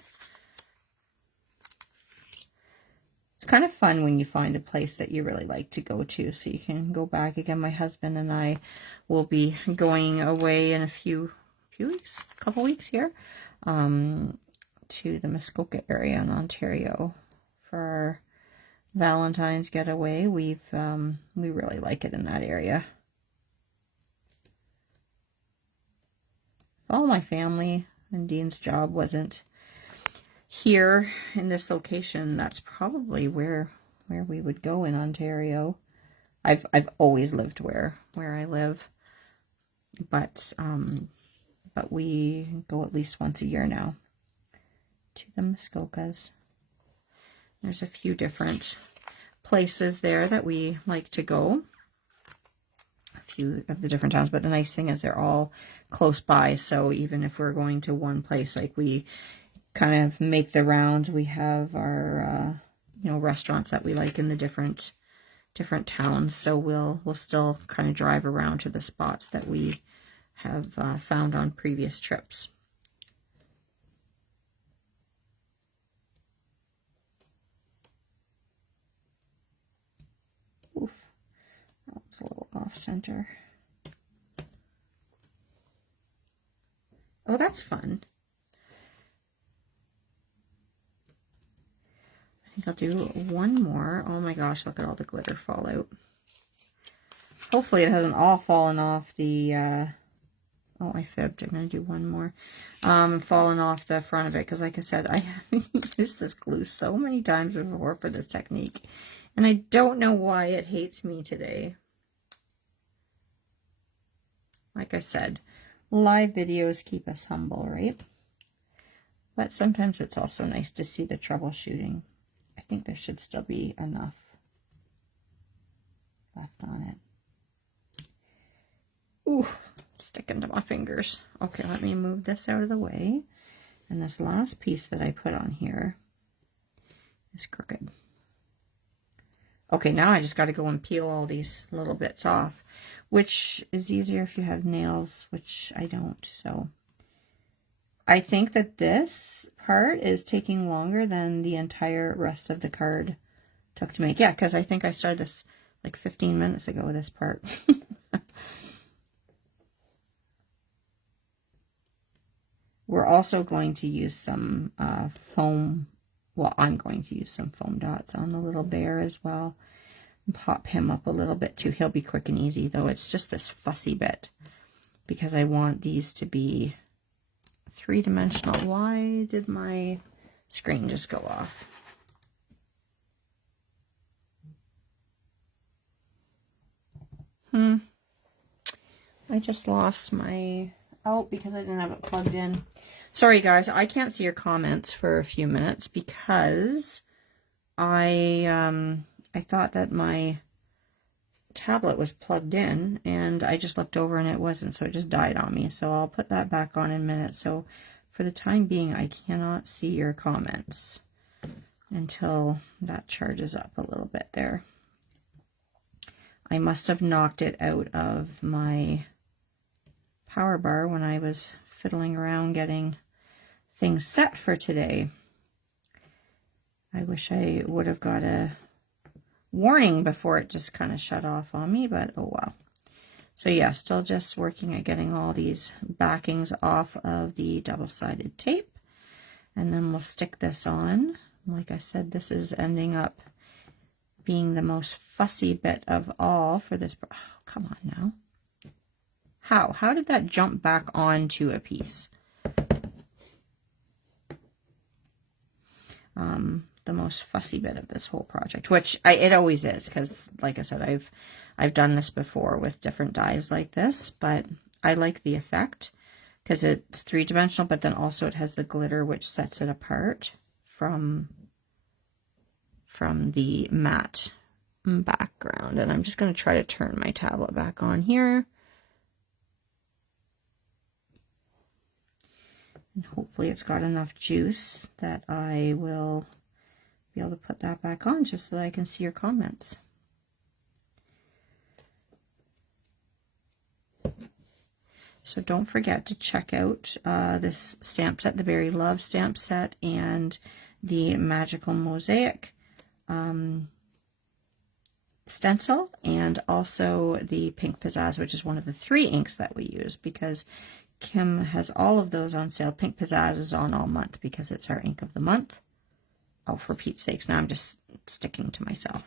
It's kind of fun when you find a place that you really like to go to, so you can go back again. My husband and I will be going away in a few weeks, a couple weeks here, to the Muskoka area in Ontario for our Valentine's getaway. We really like it in that area. All my family and Dean's job wasn't here in this location, that's probably where we would go in Ontario. I've always lived where I live, but we go at least once a year now to the Muskokas. There's a few different places there that we like to go, a few of the different towns, but the nice thing is they're all close by, so even if we're going to one place, like we kind of make the rounds. We have our restaurants that we like in the different towns, so we'll still kind of drive around to the spots that we have found on previous trips. Oof, that was a little off center. Oh, that's fun. I'll do one more. Oh my gosh, look at all the glitter fall out. Hopefully it hasn't all fallen off the, oh, I fibbed. I'm going to do one more. Fallen off the front of it, because like I said, I have used this glue so many times before for this technique, and I don't know why it hates me today. Like I said, live videos keep us humble, right? But sometimes it's also nice to see the troubleshooting. I think there should still be enough left on it. Ooh, sticking to my fingers. Okay, let me move this out of the way. And this last piece that I put on here is crooked. Okay, now I just got to go and peel all these little bits off, which is easier if you have nails, which I don't. So I think that this part is taking longer than the entire rest of the card took to make. Yeah, because I think I started this like 15 minutes ago, this part. We're also going to use some foam. Well, I'm going to use some foam dots on the little bear as well. And pop him up a little bit too. He'll be quick and easy, though it's just this fussy bit, because I want these to be three-dimensional. Why did my screen just go off? I just lost my because I didn't have it plugged in. Sorry guys, I can't see your comments for a few minutes because I thought that my tablet was plugged in, and I just looked over and it wasn't, so it just died on me. So I'll put that back on in a minute. So for the time being, I cannot see your comments until that charges up a little bit there. I must have knocked it out of my power bar when I was fiddling around getting things set for today. I wish I would have got a warning before it just kind of shut off on me, but oh well. So yeah, still just working at getting all these backings off of the double-sided tape, and then we'll stick this on. Like I said, this is ending up being the most fussy bit of all for this. Oh, come on now. How did that jump back onto a piece? The most fussy bit of this whole project, which it always is, because like I said, I've done this before with different dies like this, but I like the effect because it's three-dimensional, but then also it has the glitter, which sets it apart from the matte background. And I'm just going to try to turn my tablet back on here. And hopefully it's got enough juice that I will be able to put that back on just so that I can see your comments. So don't forget to check out this stamp set, the Beary Love stamp set, and the Magical Mosaic stencil, and also the Pink Pizzazz, which is one of the 3 inks that we use, because Kim has all of those on sale. Pink Pizzazz is on all month because it's our ink of the month. Oh, for Pete's sakes, now I'm just sticking to myself.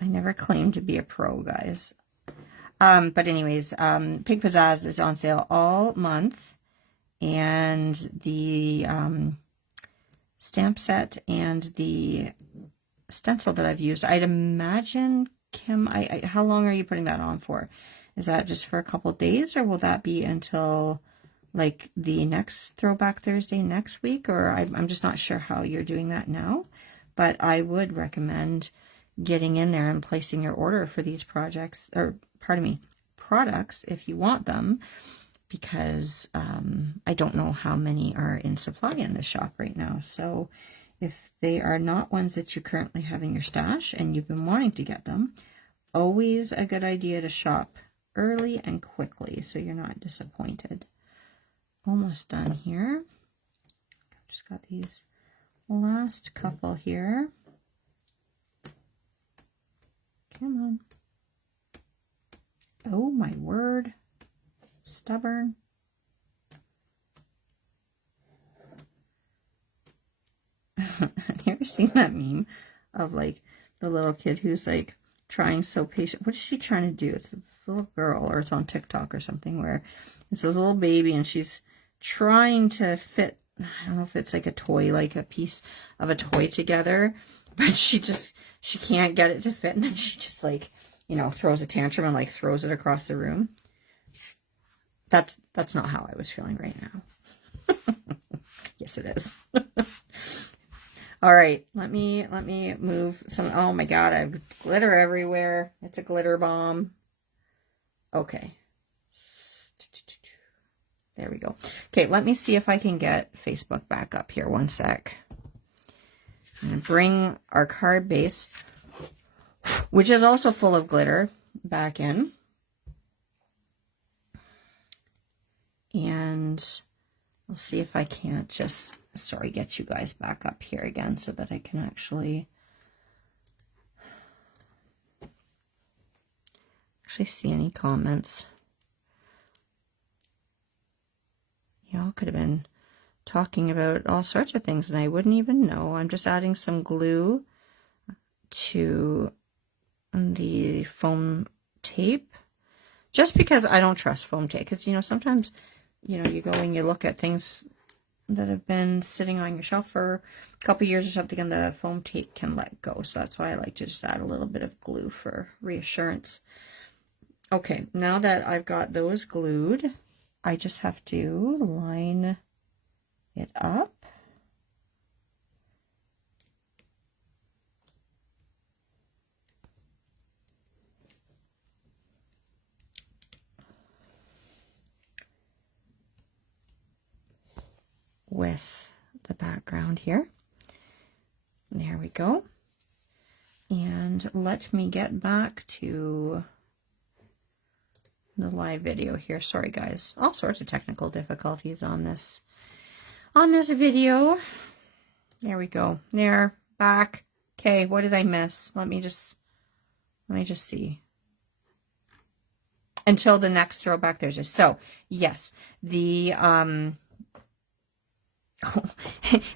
I never claimed to be a pro, guys. But anyways, Pink Pizzazz is on sale all month, and the stamp set and the stencil that I've used, I'd imagine, Kim, how long are you putting that on for? Is that just for a couple days, or will that be until like the next Throwback Thursday next week? Or I'm just not sure how you're doing that now, but I would recommend getting in there and placing your order for these projects, or pardon me, products, if you want them, because I don't know how many are in supply in the shop right now. So if they are not ones that you currently have in your stash and you've been wanting to get them, always a good idea to shop early and quickly so you're not disappointed. Almost done here. Just got these last couple here. Come on. Oh my word. Stubborn. Have you ever seen that meme of like the little kid who's like trying so patient? What is she trying to do? It's this little girl, or it's on TikTok or something, where it's this little baby and she's trying to fit, I don't know if it's like a toy, like a piece of a toy together, but she can't get it to fit, and then she just like, you know, throws a tantrum and like throws it across the room. That's not how I was feeling right now. Yes, it is. All right, let me move some. Oh my God, I have glitter everywhere. It's a glitter bomb. Okay. There we go. Okay, let me see if I can get Facebook back up here. One sec. I'm going to bring our card base, which is also full of glitter, back in. And I'll see if I can't just, sorry, get you guys back up here again so that I can actually see any comments. Y'all could have been talking about all sorts of things and I wouldn't even know. I'm just adding some glue to the foam tape, just because I don't trust foam tape. Because, you know, sometimes, you know, you go and you look at things that have been sitting on your shelf for a couple years or something, and the foam tape can let go. So that's why I like to just add a little bit of glue for reassurance. Okay, now that I've got those glued, I just have to line it up. With the background here. There we go. And let me get back to the live video here. Sorry guys, all sorts of technical difficulties on this video. There we go. There, back. Okay, what did I miss? Let me just see. Until the next Throwback Thursday. So yes, the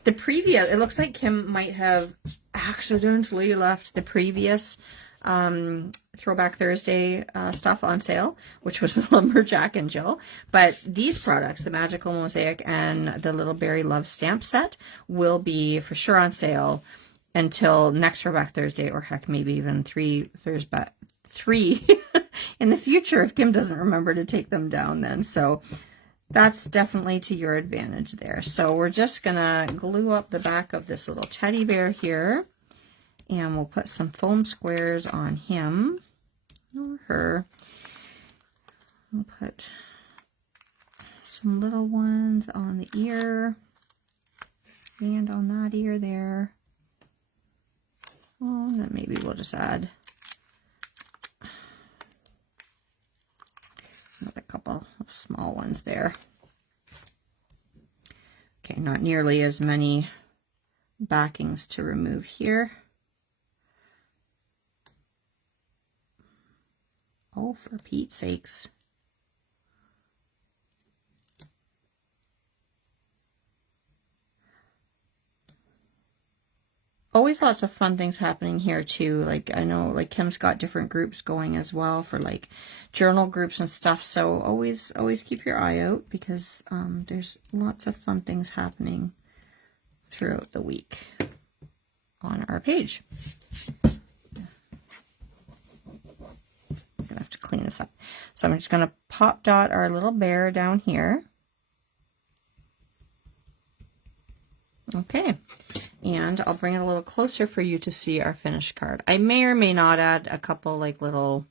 the previous, it looks like Kim might have accidentally left the previous Throwback Thursday stuff on sale, which was the Lumberjack and Jill. But these products, the Magical Mosaic and the Little Beary Love stamp set, will be for sure on sale until next Throwback Thursday, or heck, maybe even three in the future if Kim doesn't remember to take them down then. So That's definitely to your advantage there. So we're just gonna glue up the back of this little teddy bear here, and we'll put some foam squares on him or her. We'll put some little ones on the ear and on that ear there. Oh, and then maybe we'll just add another couple of small ones there. Okay, not nearly as many backings to remove here. Oh, for Pete's sakes. Always lots of fun things happening here too. Like I know like Kim's got different groups going as well for like journal groups and stuff. So always keep your eye out, because there's lots of fun things happening throughout the week on our page. I'm gonna have to clean this up. So I'm just gonna pop dot our little bear down here. Okay. And I'll bring it a little closer for you to see our finished card. I may or may not add a couple like little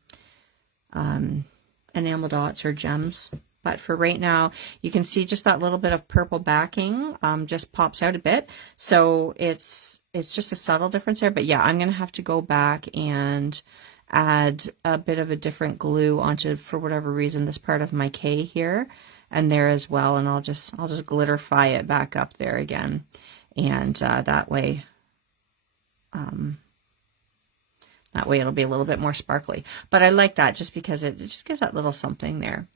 enamel dots or gems, but for right now, you can see just that little bit of purple backing just pops out a bit. So it's just a subtle difference there. But yeah, I'm gonna have to go back and add a bit of a different glue onto, for whatever reason, this part of my K here and there as well, and I'll just glitterify it back up there again. And that way it'll be a little bit more sparkly. But I like that just because it just gives that little something there.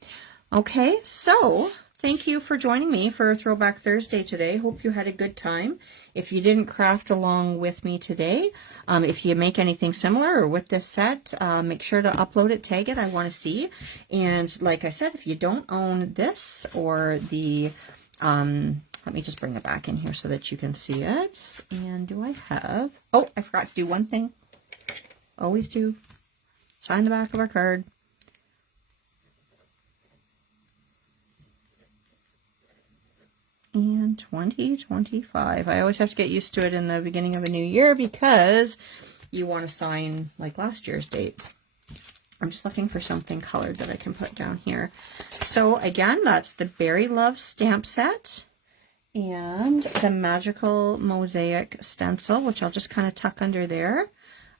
Okay, so thank you for joining me for Throwback Thursday today. Hope you had a good time. If you didn't craft along with me today, if you make anything similar or with this set, make sure to upload it, tag it. I want to see. And like I said, if you don't own this or the let me just bring it back in here so that you can see it. And do I have... Oh, I forgot to do one thing. Always do. Sign the back of our card. And 2025. I always have to get used to it in the beginning of a new year because you want to sign like last year's date. I'm just looking for something colored that I can put down here. So again, that's the Beary Love stamp set. And the Magical Mosaic stencil, which I'll just kind of tuck under there.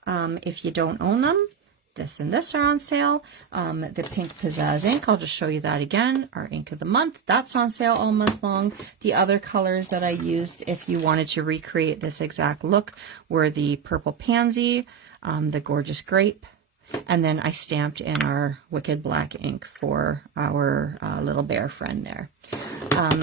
If you don't own them, this and this are on sale. The Pink Pizzazz ink, I'll just show you that again. Our ink of the month, that's on sale all month long. The other colors that I used, if you wanted to recreate this exact look, were the Purple Pansy, the Gorgeous Grape, and then I stamped in our Wicked Black ink for our little bear friend there.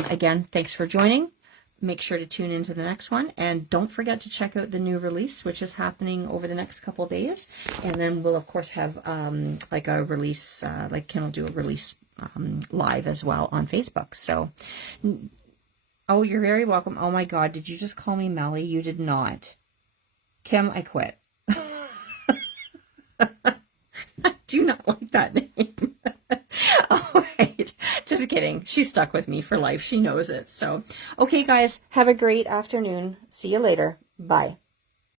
Again, thanks for joining. Make sure to tune into the next one, and don't forget to check out the new release, which is happening over the next couple of days. And then we'll of course have like a release, like Kim will do a release live as well on Facebook. So, oh, you're very welcome. Oh my God, did you just call me Melly? You did not. Kim, I quit. I do not like that name. All right, just kidding. She's stuck with me for life. She knows it. So, okay, guys, have a great afternoon. See you later. Bye.